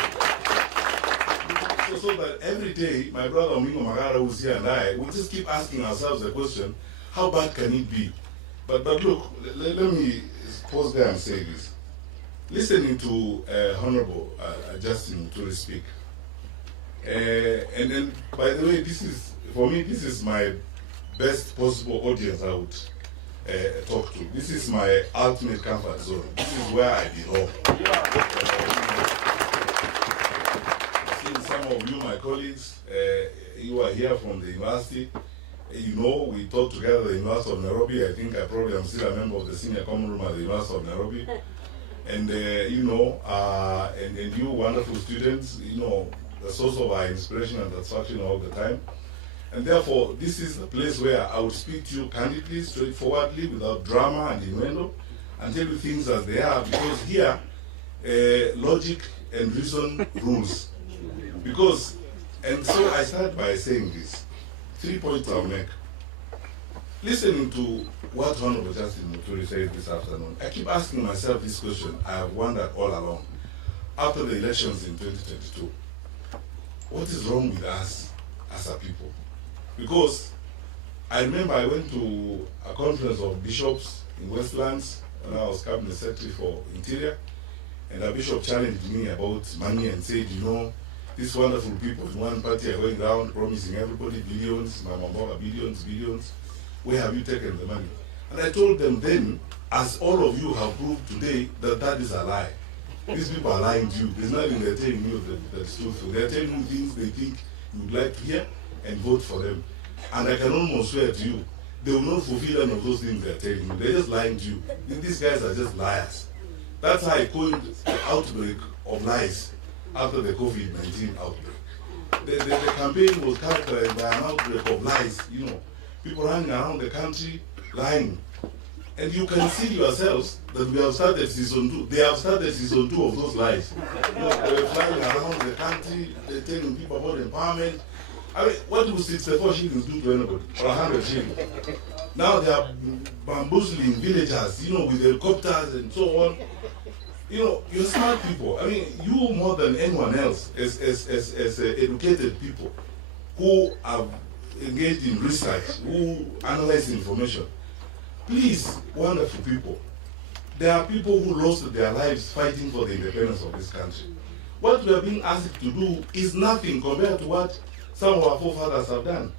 So that every day, my brother Omingo Magara, who's here, and I will just keep asking ourselves the question, how bad can it be? But look, let me pause there and say this. Listening to Honorable Justin Muturi speak, and then, by the way, for me, this is my best possible audience I would talk to. This is my ultimate comfort zone. This is where I belong. Some of you, my colleagues, you are here from the university. You know, we taught together at the University of Nairobi. I think I probably am still a member of the senior common room at the University of Nairobi. And you know, and you wonderful students, you know, the source of our inspiration and satisfaction all the time. And therefore, this is the place where I would speak to you candidly, straightforwardly, without drama and innuendo, and tell you things as they are, because here, logic and reason rules. Because, and so I start by saying this. 3 points I'll make. Listening to what Honorable Justin Muturi said this afternoon, I keep asking myself this question I have wondered all along. After the elections in 2022, what is wrong with us as a people? Because I remember I went to a conference of bishops in Westlands when I was cabinet secretary for Interior, and a bishop challenged me about money and said, you know, these wonderful people in one party are going around promising everybody billions, Mamamboga billions. Where have you taken the money? And I told them then, as all of you have proved today, that is a lie. These people are lying to you. There's nothing they're telling you that's truthful. They're telling you things they think you would like to hear and vote for them. And I can almost swear to you, they will not fulfill any of those things they're telling you. They're just lying to you. These guys are just liars. That's how I coined the outbreak of lies after the COVID-19 outbreak. The campaign was characterized by an outbreak of lies, you know. People running around the country lying. And you can see yourselves that we have started season 2. They have started season 2 of those lies. You know, they're flying around the country, they're telling people about empowerment. I mean, what do 64 shillings do to anybody? Or 100 shillings? Now they are bamboozling villagers, you know, with helicopters and so on. You know, you're smart people. I mean, you more than anyone else as educated people who have engaged in research, who analyze information. Please, wonderful people, there are people who lost their lives fighting for the independence of this country. What we are being asked to do is nothing compared to what some of our forefathers have done.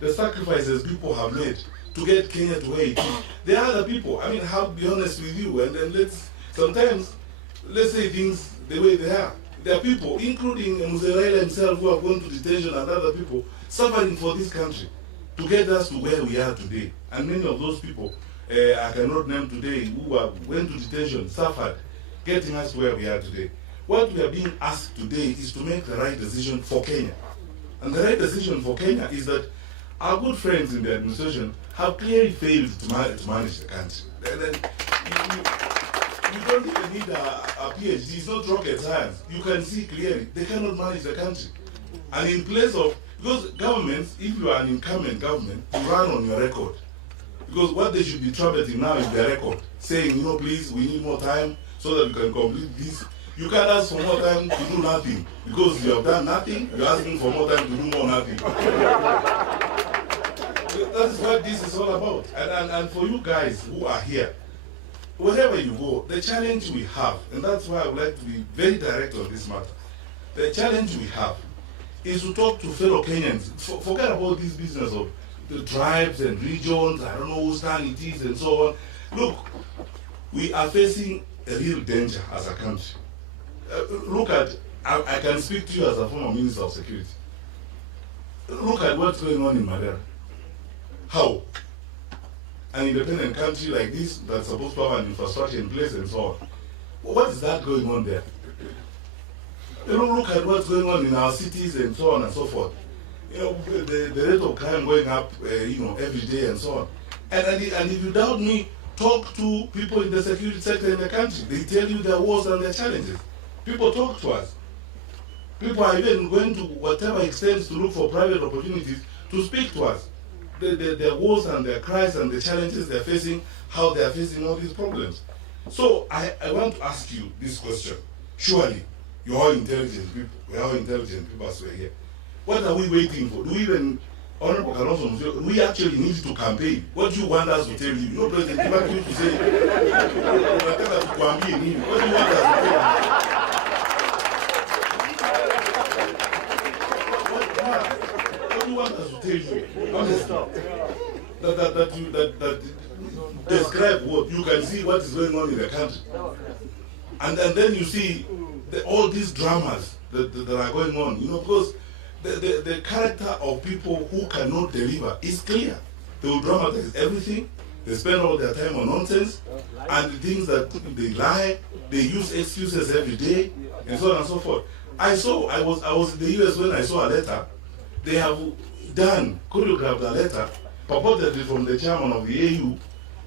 The sacrifices people have made to get Kenya to where it is. There are other people, I mean, I have to be honest with you, and then let's say things the way they are. There are people, including Muzeraila himself, who have gone to detention, and other people suffering for this country to get us to where we are today. And many of those people, I cannot name today, who went to detention, suffered, getting us to where we are today. What we are being asked today is to make the right decision for Kenya. And the right decision for Kenya is that our good friends in the administration have clearly failed to manage the country. You don't even need a PhD, it's not rocket science. You can see clearly, they cannot manage the country. And in place of, because governments, if you are an incumbent government, you run on your record. Because what they should be trumpeting now is their record, saying, you know, please, we need more time so that we can complete this. You can't ask for more time to do nothing. Because you have done nothing, you're asking for more time to do more nothing. That is what this is all about. And for you guys who are here, wherever you go, the challenge we have, and that's why I would like to be very direct on this matter, the challenge we have is to talk to fellow Kenyans. Forget about this business of the tribes and regions, I don't know whose turn it is and so on. Look, we are facing a real danger as a country. Look at, I can speak to you as a former Minister of Security. Look at what's going on in Madera. How? An independent country like this that's supposed to have an infrastructure in place and so on. What is that going on there? You know, look at what's going on in our cities and so on and so forth. You know, the rate of crime going up, you know, every day and so on. And if you doubt me, talk to people in the security sector in the country. They tell you their woes and their challenges. People talk to us. People are even going to whatever extent to look for private opportunities to speak to us. Their woes and their cries and the challenges they're facing, how they're facing all these problems. So I want to ask you this question. Surely, you're all intelligent people. We're all intelligent people as we're here. What are we waiting for? Do we even, Honorable Kalonzo, do we actually need to campaign? What do you want us to tell you? You know, President Kithimani used to say, what do you want us to tell you? What do you want us to tell you? Honestly, that describe what you can see what is going on in the country, and then you see all these dramas that are going on. You know, because the character of people who cannot deliver is clear. They will dramatize everything. They spend all their time on nonsense and the things that they lie. They use excuses every day and so on and so forth. I was in the US when I saw a letter. They have choreographed a letter purportedly from the chairman of the AU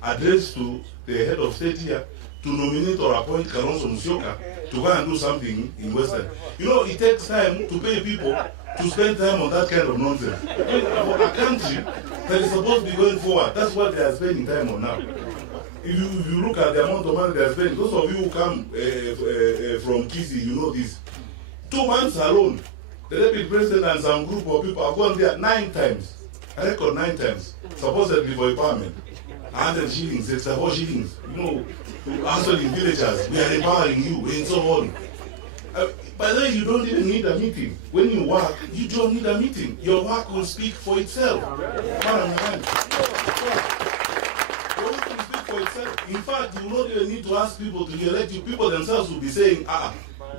addressed to the head of state here to nominate or appoint Kalonzo Musyoka to go and do something in Western. You know, it takes time to pay people to spend time on that kind of nonsense. For a country that is supposed to be going forward, that's what they are spending time on now. If you look at the amount of money they are spending, those of you who come from Kisi, you know this. 2 months alone, the deputy president and some group of people have gone there 9 times. I record 9 times, supposedly for empowerment. 100 shillings, 64 shillings. You know, actually in villagers, we are empowering you, and so on. By the way, you don't even need a meeting. When you work, you don't need a meeting. Your work will speak for itself. Your work will speak for itself. In fact, you will not even need to ask people to elect you. People themselves will be saying,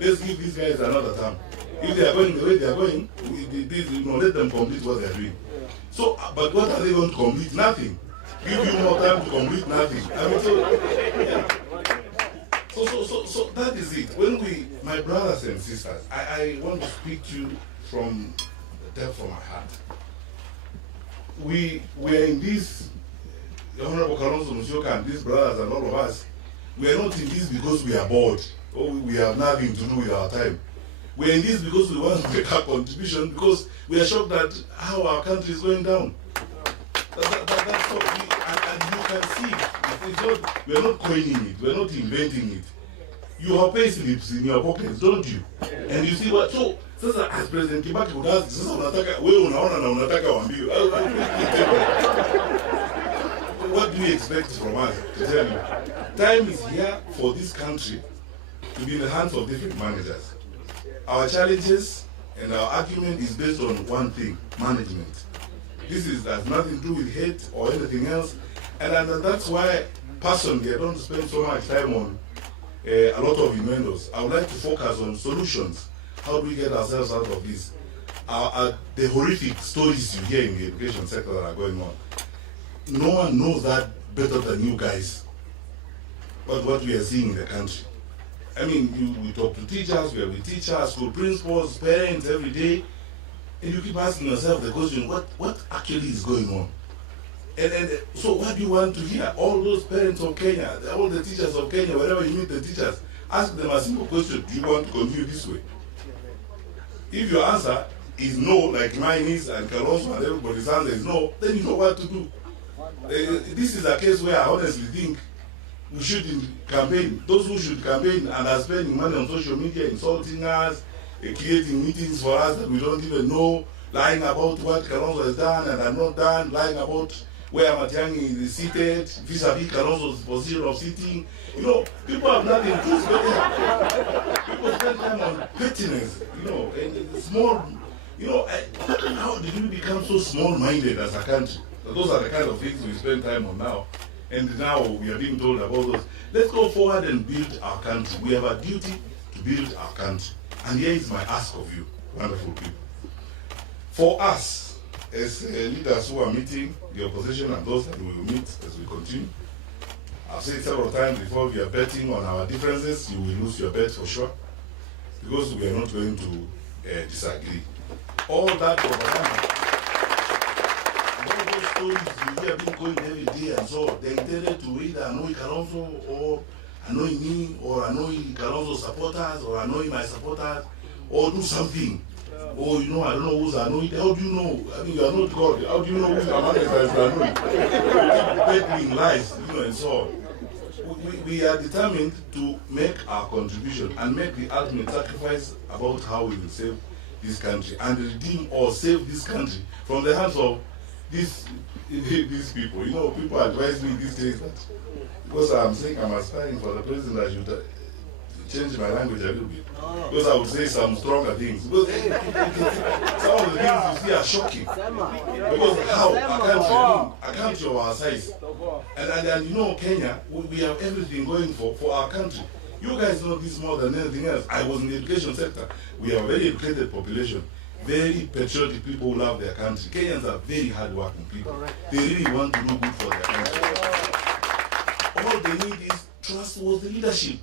let's give these guys another term. If they are going the way they are going, let them complete what they are doing. So, but what are they going to complete? Nothing. Give you more time to complete nothing. I mean, so that is it. When my brothers and sisters, I want to speak to you from the depth of my heart. We are in this, the Honorable Kalonzo Musyoka and these brothers and all of us, we are not in this because we are bored or we have nothing to do with our time. We are in this because we want to make our contribution, because we are shocked at how our country is going down. That's what and you can see, we are not coining it, we are not inventing it. You have pay slips in your pockets, don't you? And you see what, so as President Kibaki would ask, what do you expect from us to tell you? Time is here for this country to be in the hands of different managers. Our challenges and our argument is based on one thing: management. This has nothing to do with hate or anything else, and that's why personally I don't spend so much time on a lot of innuendos. I would like to focus on solutions. How do we get ourselves out of this? The horrific stories you hear in the education sector that are going on. No one knows that better than you guys. But what we are seeing in the country. I mean, we talk to teachers, we are with teachers, school principals, parents every day, and you keep asking yourself the question, what actually is going on? And so what do you want to hear? All those parents of Kenya, all the teachers of Kenya, wherever you meet the teachers, ask them a simple question: do you want to continue this way? If your answer is no, like mine is, and Kalonzo and everybody's answer is no, then you know what to do. This is a case where I honestly think we shouldn't campaign. Those who should campaign and are spending money on social media, insulting us, creating meetings for us that we don't even know, lying about what Kalonzo has done and has not done, lying about where Matiang'i is seated, vis-a-vis Kalonzo's position of sitting. You know, people have nothing to spend. People spend time on pettiness, and small, how did we become so small-minded as a country? Those are the kind of things we spend time on now. And now we are being told about those. Let's go forward and build our country. We have a duty to build our country. And here is my ask of you, wonderful people. For us, as leaders who are meeting the opposition and those that we will meet as we continue, I've said several times before, we are betting on our differences. You will lose your bet for sure, because we are not going to disagree. All that propaganda you hear people going every day, and so they intended to either annoy Kalonzo or annoy me or annoy Kalonzo supporters or annoy my supporters or do something. Or, you know, I don't know who's annoyed. How do you know? I mean, you are not God. How do you know who's annoyed? Peddling lies, you know, and so on. We are determined to make our contribution and make the ultimate sacrifice about how we will save this country and redeem or save this country from the hands of these people. You know, people advise me these days that because I'm saying I'm aspiring for the president, I should change my language a little bit. Because I would say some stronger things. Because some of the things you see are shocking. Because how a country of our size. And you know, Kenya, we have everything going for our country. You guys know this more than anything else. I was in the education sector. We have a very educated population. Very patriotic people who love their country. Kenyans are very hard-working people. They really want to do good for their country. All they need is trustworthy leadership.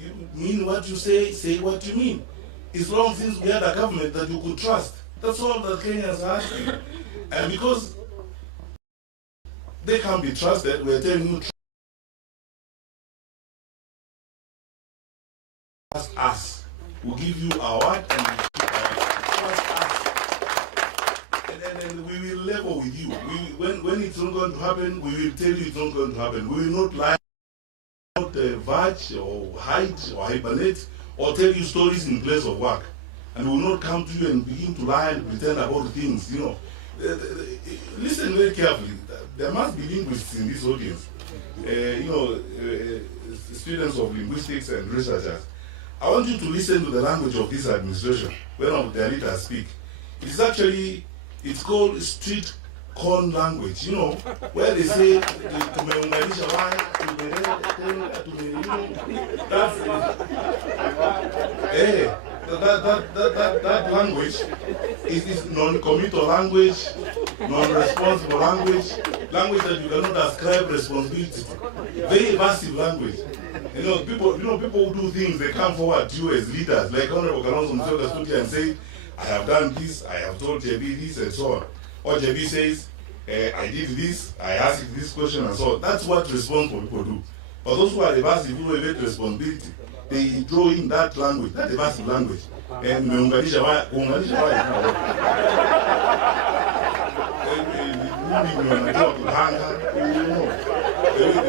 You mean what you say what you mean. It's long since we had a government that you could trust. That's all that Kenyans are asking. And because they can't be trusted, we're telling you, trust us. We'll give you our word and trust us. And we will level with you. When it's not going to happen, we will tell you it's not going to happen. We will not lie. Not verge or hide or hibernate or tell you stories in place of work, and we will not come to you and begin to lie and pretend about things. You know, listen very carefully. There must be linguists in this audience. You know, students of linguistics and researchers. I want you to listen to the language of this administration when their leaders speak. It's called street corn language, you know, where they say that language is non-committal language, non-responsible language that you cannot ascribe responsibility to. Very evasive language. You know, people who do things, they come forward to you as leaders, like Honorable Kalonzo stood here and say, I have done this, I have told JB this, and so on. Or JB says, I did this, I asked this question, and so on. That's what responsible people do. But those who are evasive, who evade responsibility, they throw in that language, that evasive language. And they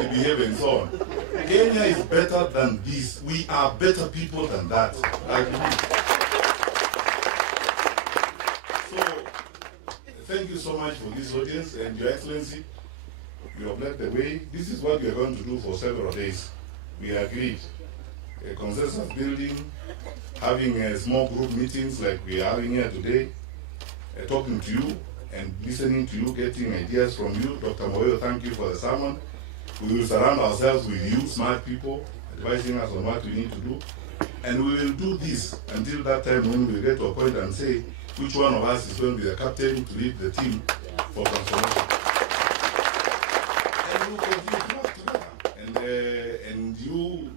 behave and so on. Kenya is better than this. We are better people than that. Thank you so much for this audience, and Your Excellency, you have led the way. This is what we are going to do for several days. We agreed. A consensus building, having small group meetings like we are having here today, talking to you and listening to you, getting ideas from you. Dr. Moyo, thank you for the sermon. We will surround ourselves with you, smart people, advising us on what we need to do. And we will do this until that time when we get to a point and say, which one of us is going to be the captain to lead the team for transformation. And we will continue to work together. And you,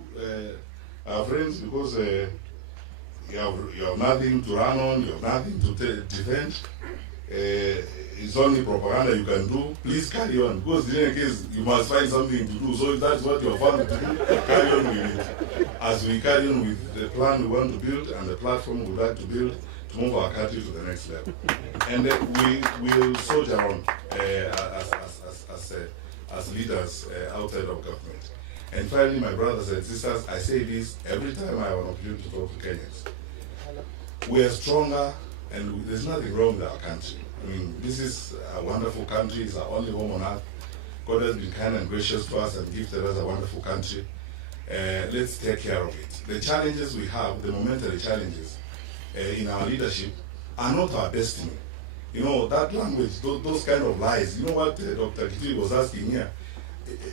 our friends, because you have nothing to run on, you have nothing to defend, it's only propaganda you can do. Please carry on, because in any case, you must find something to do. So if that's what you're found to do, carry on with it. As we carry on with the plan we want to build and the platform we would like to build, to move our country to the next level. And we will soldier on as leaders outside of government. And finally, my brothers and sisters, I say this every time I have an opportunity to talk to Kenyans. We are stronger, and there's nothing wrong with our country. I mean, this is a wonderful country. It's our only home on earth. God has been kind and gracious to us and gifted us a wonderful country. Let's take care of it. The challenges we have, the momentary challenges, in our leadership are not our destiny. You know, that language, those kind of lies. You know what Dr. Kithimani was asking here?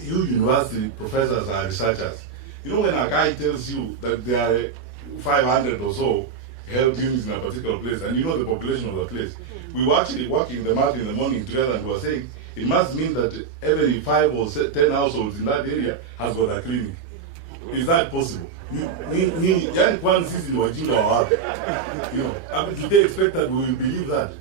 You university professors are researchers. You know, when a guy tells you that there are 500 or so health units in a particular place, and you know the population of the place, we were actually working the math in the morning together and we were saying, it must mean that every 5 or 10 households in that area has got a clinic. Is that possible? Yani kwanza sisi ni wajinga wa wapi? You know, do they expect that we will believe that?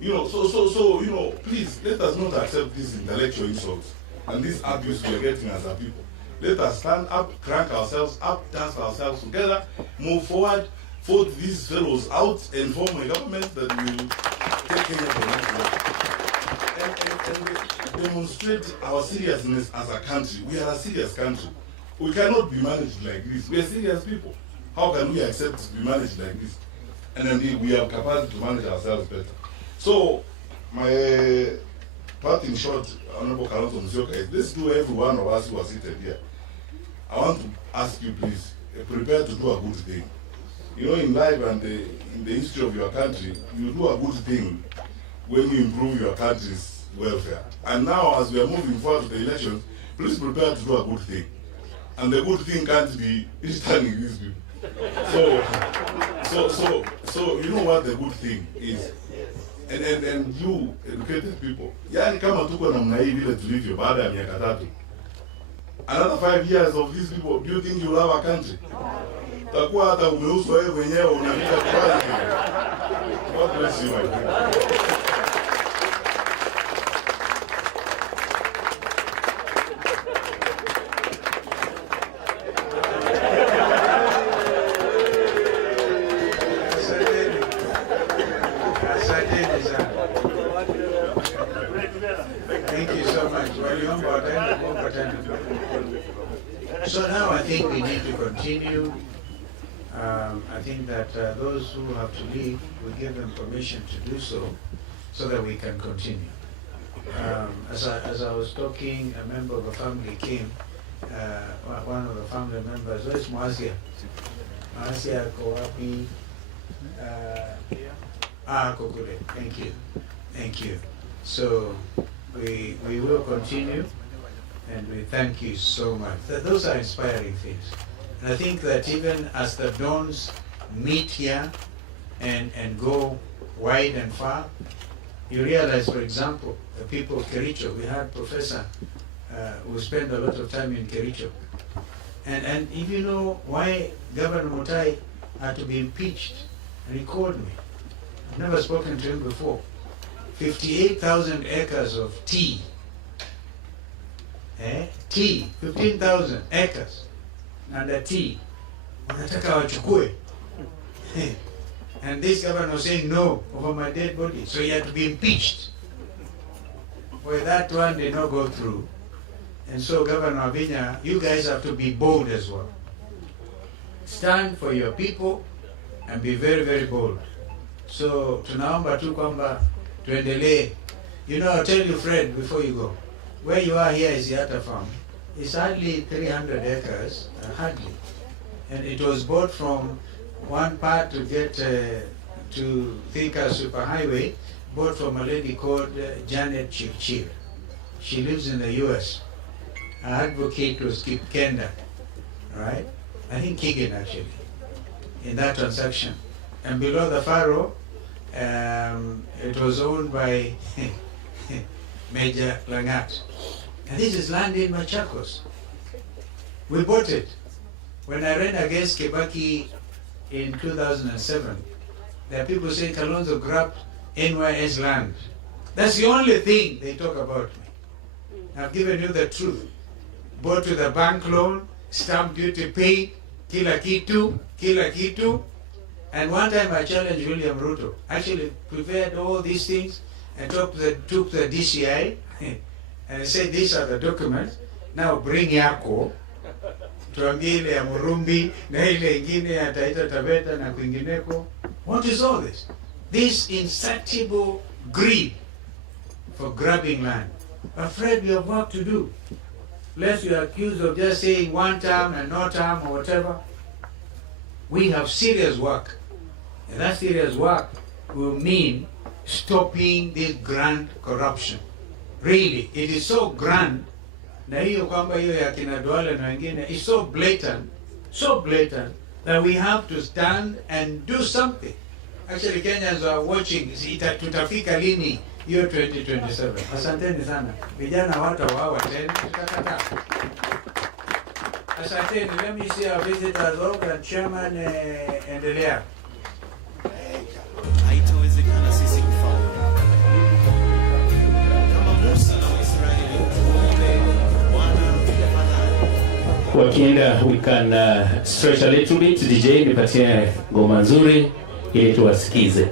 You know, you know, please, let us not accept these intellectual insults and this abuse we are getting as a people. Let us stand up, crank ourselves up, dust ourselves together, move forward, vote these fellows out, and form a government that will take Kenya to the next level. And demonstrate our seriousness as a country. We are a serious country. We cannot be managed like this. We are serious people. How can we accept to be managed like this? And then we have capacity to manage ourselves better. So, my part in short, Honorable Kalonzo Musyoka, is this to every one of us who are seated here. I want to ask you, please, prepare to do a good thing. You know, in life and in the history of your country, you do a good thing when you improve your country's welfare. And now, as we are moving forward to the elections, please prepare to do a good thing. And the good thing can't be returning these people. So you know what the good thing is. And you educated people. Yani kama tuko namna hii vile tulivyo baada ya miaka 3. Another 5 years of these people, do you think you'll have a country? Takuwa hata umeuzwa wewe mwenyewe unapita kwa. God bless you, my friend. Thank you so much. So now I think we need to continue. I think that those who have to leave, we give them permission to do so that we can continue. As I was talking, a member of the family came, one of the family members, where's Mwasia? Mwasia Kowapi. Kokule. Thank you. So we will continue, and we thank you so much. Those are inspiring things. And I think that even as the dons meet here and go wide and far, you realize, for example, the people of Kericho, we had Professor who spent a lot of time in Kericho. And if you know why Governor Mutai had to be impeached, and he called me. I've never spoken to him before. 58,000 acres of tea. Tea, 15,000 acres. And the tea, wanataka wachukue. And this governor was saying no over my dead body. So he had to be impeached. Well, that one did not go through. And so Governor Avinya, you guys have to be bold as well. Stand for your people and be very, very bold. So tunaomba tu kwamba tuendelee. You know, I'll tell you, Fred, before you go, where you are here is Yatta farm. It's hardly 300 acres, hardly. And it was bought from one part to get to Thika Superhighway, bought from a lady called Janet Chirchir. She lives in the US. Her advocate was Kip Kenda, right? I think Keegan actually, in that transaction. And below the furrow, it was owned by Major Langat. And this is land in Machakos. We bought it. When I ran against Kibaki in 2007, there are people saying Kalonzo grabbed NYS land. That's the only thing they talk about me. I've given you the truth. Bought with a bank loan, stamp duty paid, kila kitu. And one time I challenged William Ruto. Actually prepared all these things and took the DCI and said, these are the documents. Now bring yako. Tuambie ile ya Murumbi na ile ingine ya Taita Taveta na kwingineko. What is all this? This insatiable greed for grabbing land. Afraid we have work to do. Lest you are accused of just saying one term and no term or whatever. We have serious work. And that serious work will mean stopping this grand corruption. Really, it is so grand. Na hiyo kwamba hiyo ya kina Duale na wengine is so blatant that we have to stand and do something. Actually, Kenyans are watching. Tutafika lini hiyo 2027? Asanteni sana. Vijana watawawa tena. Asanteni. Let me see our visitors. Organ chairman, endelea. Haitawezekana sisi kufaulu wakienda, we can stretch a little bit. DJ nipatie ngoma nzuri ili tuwasikize.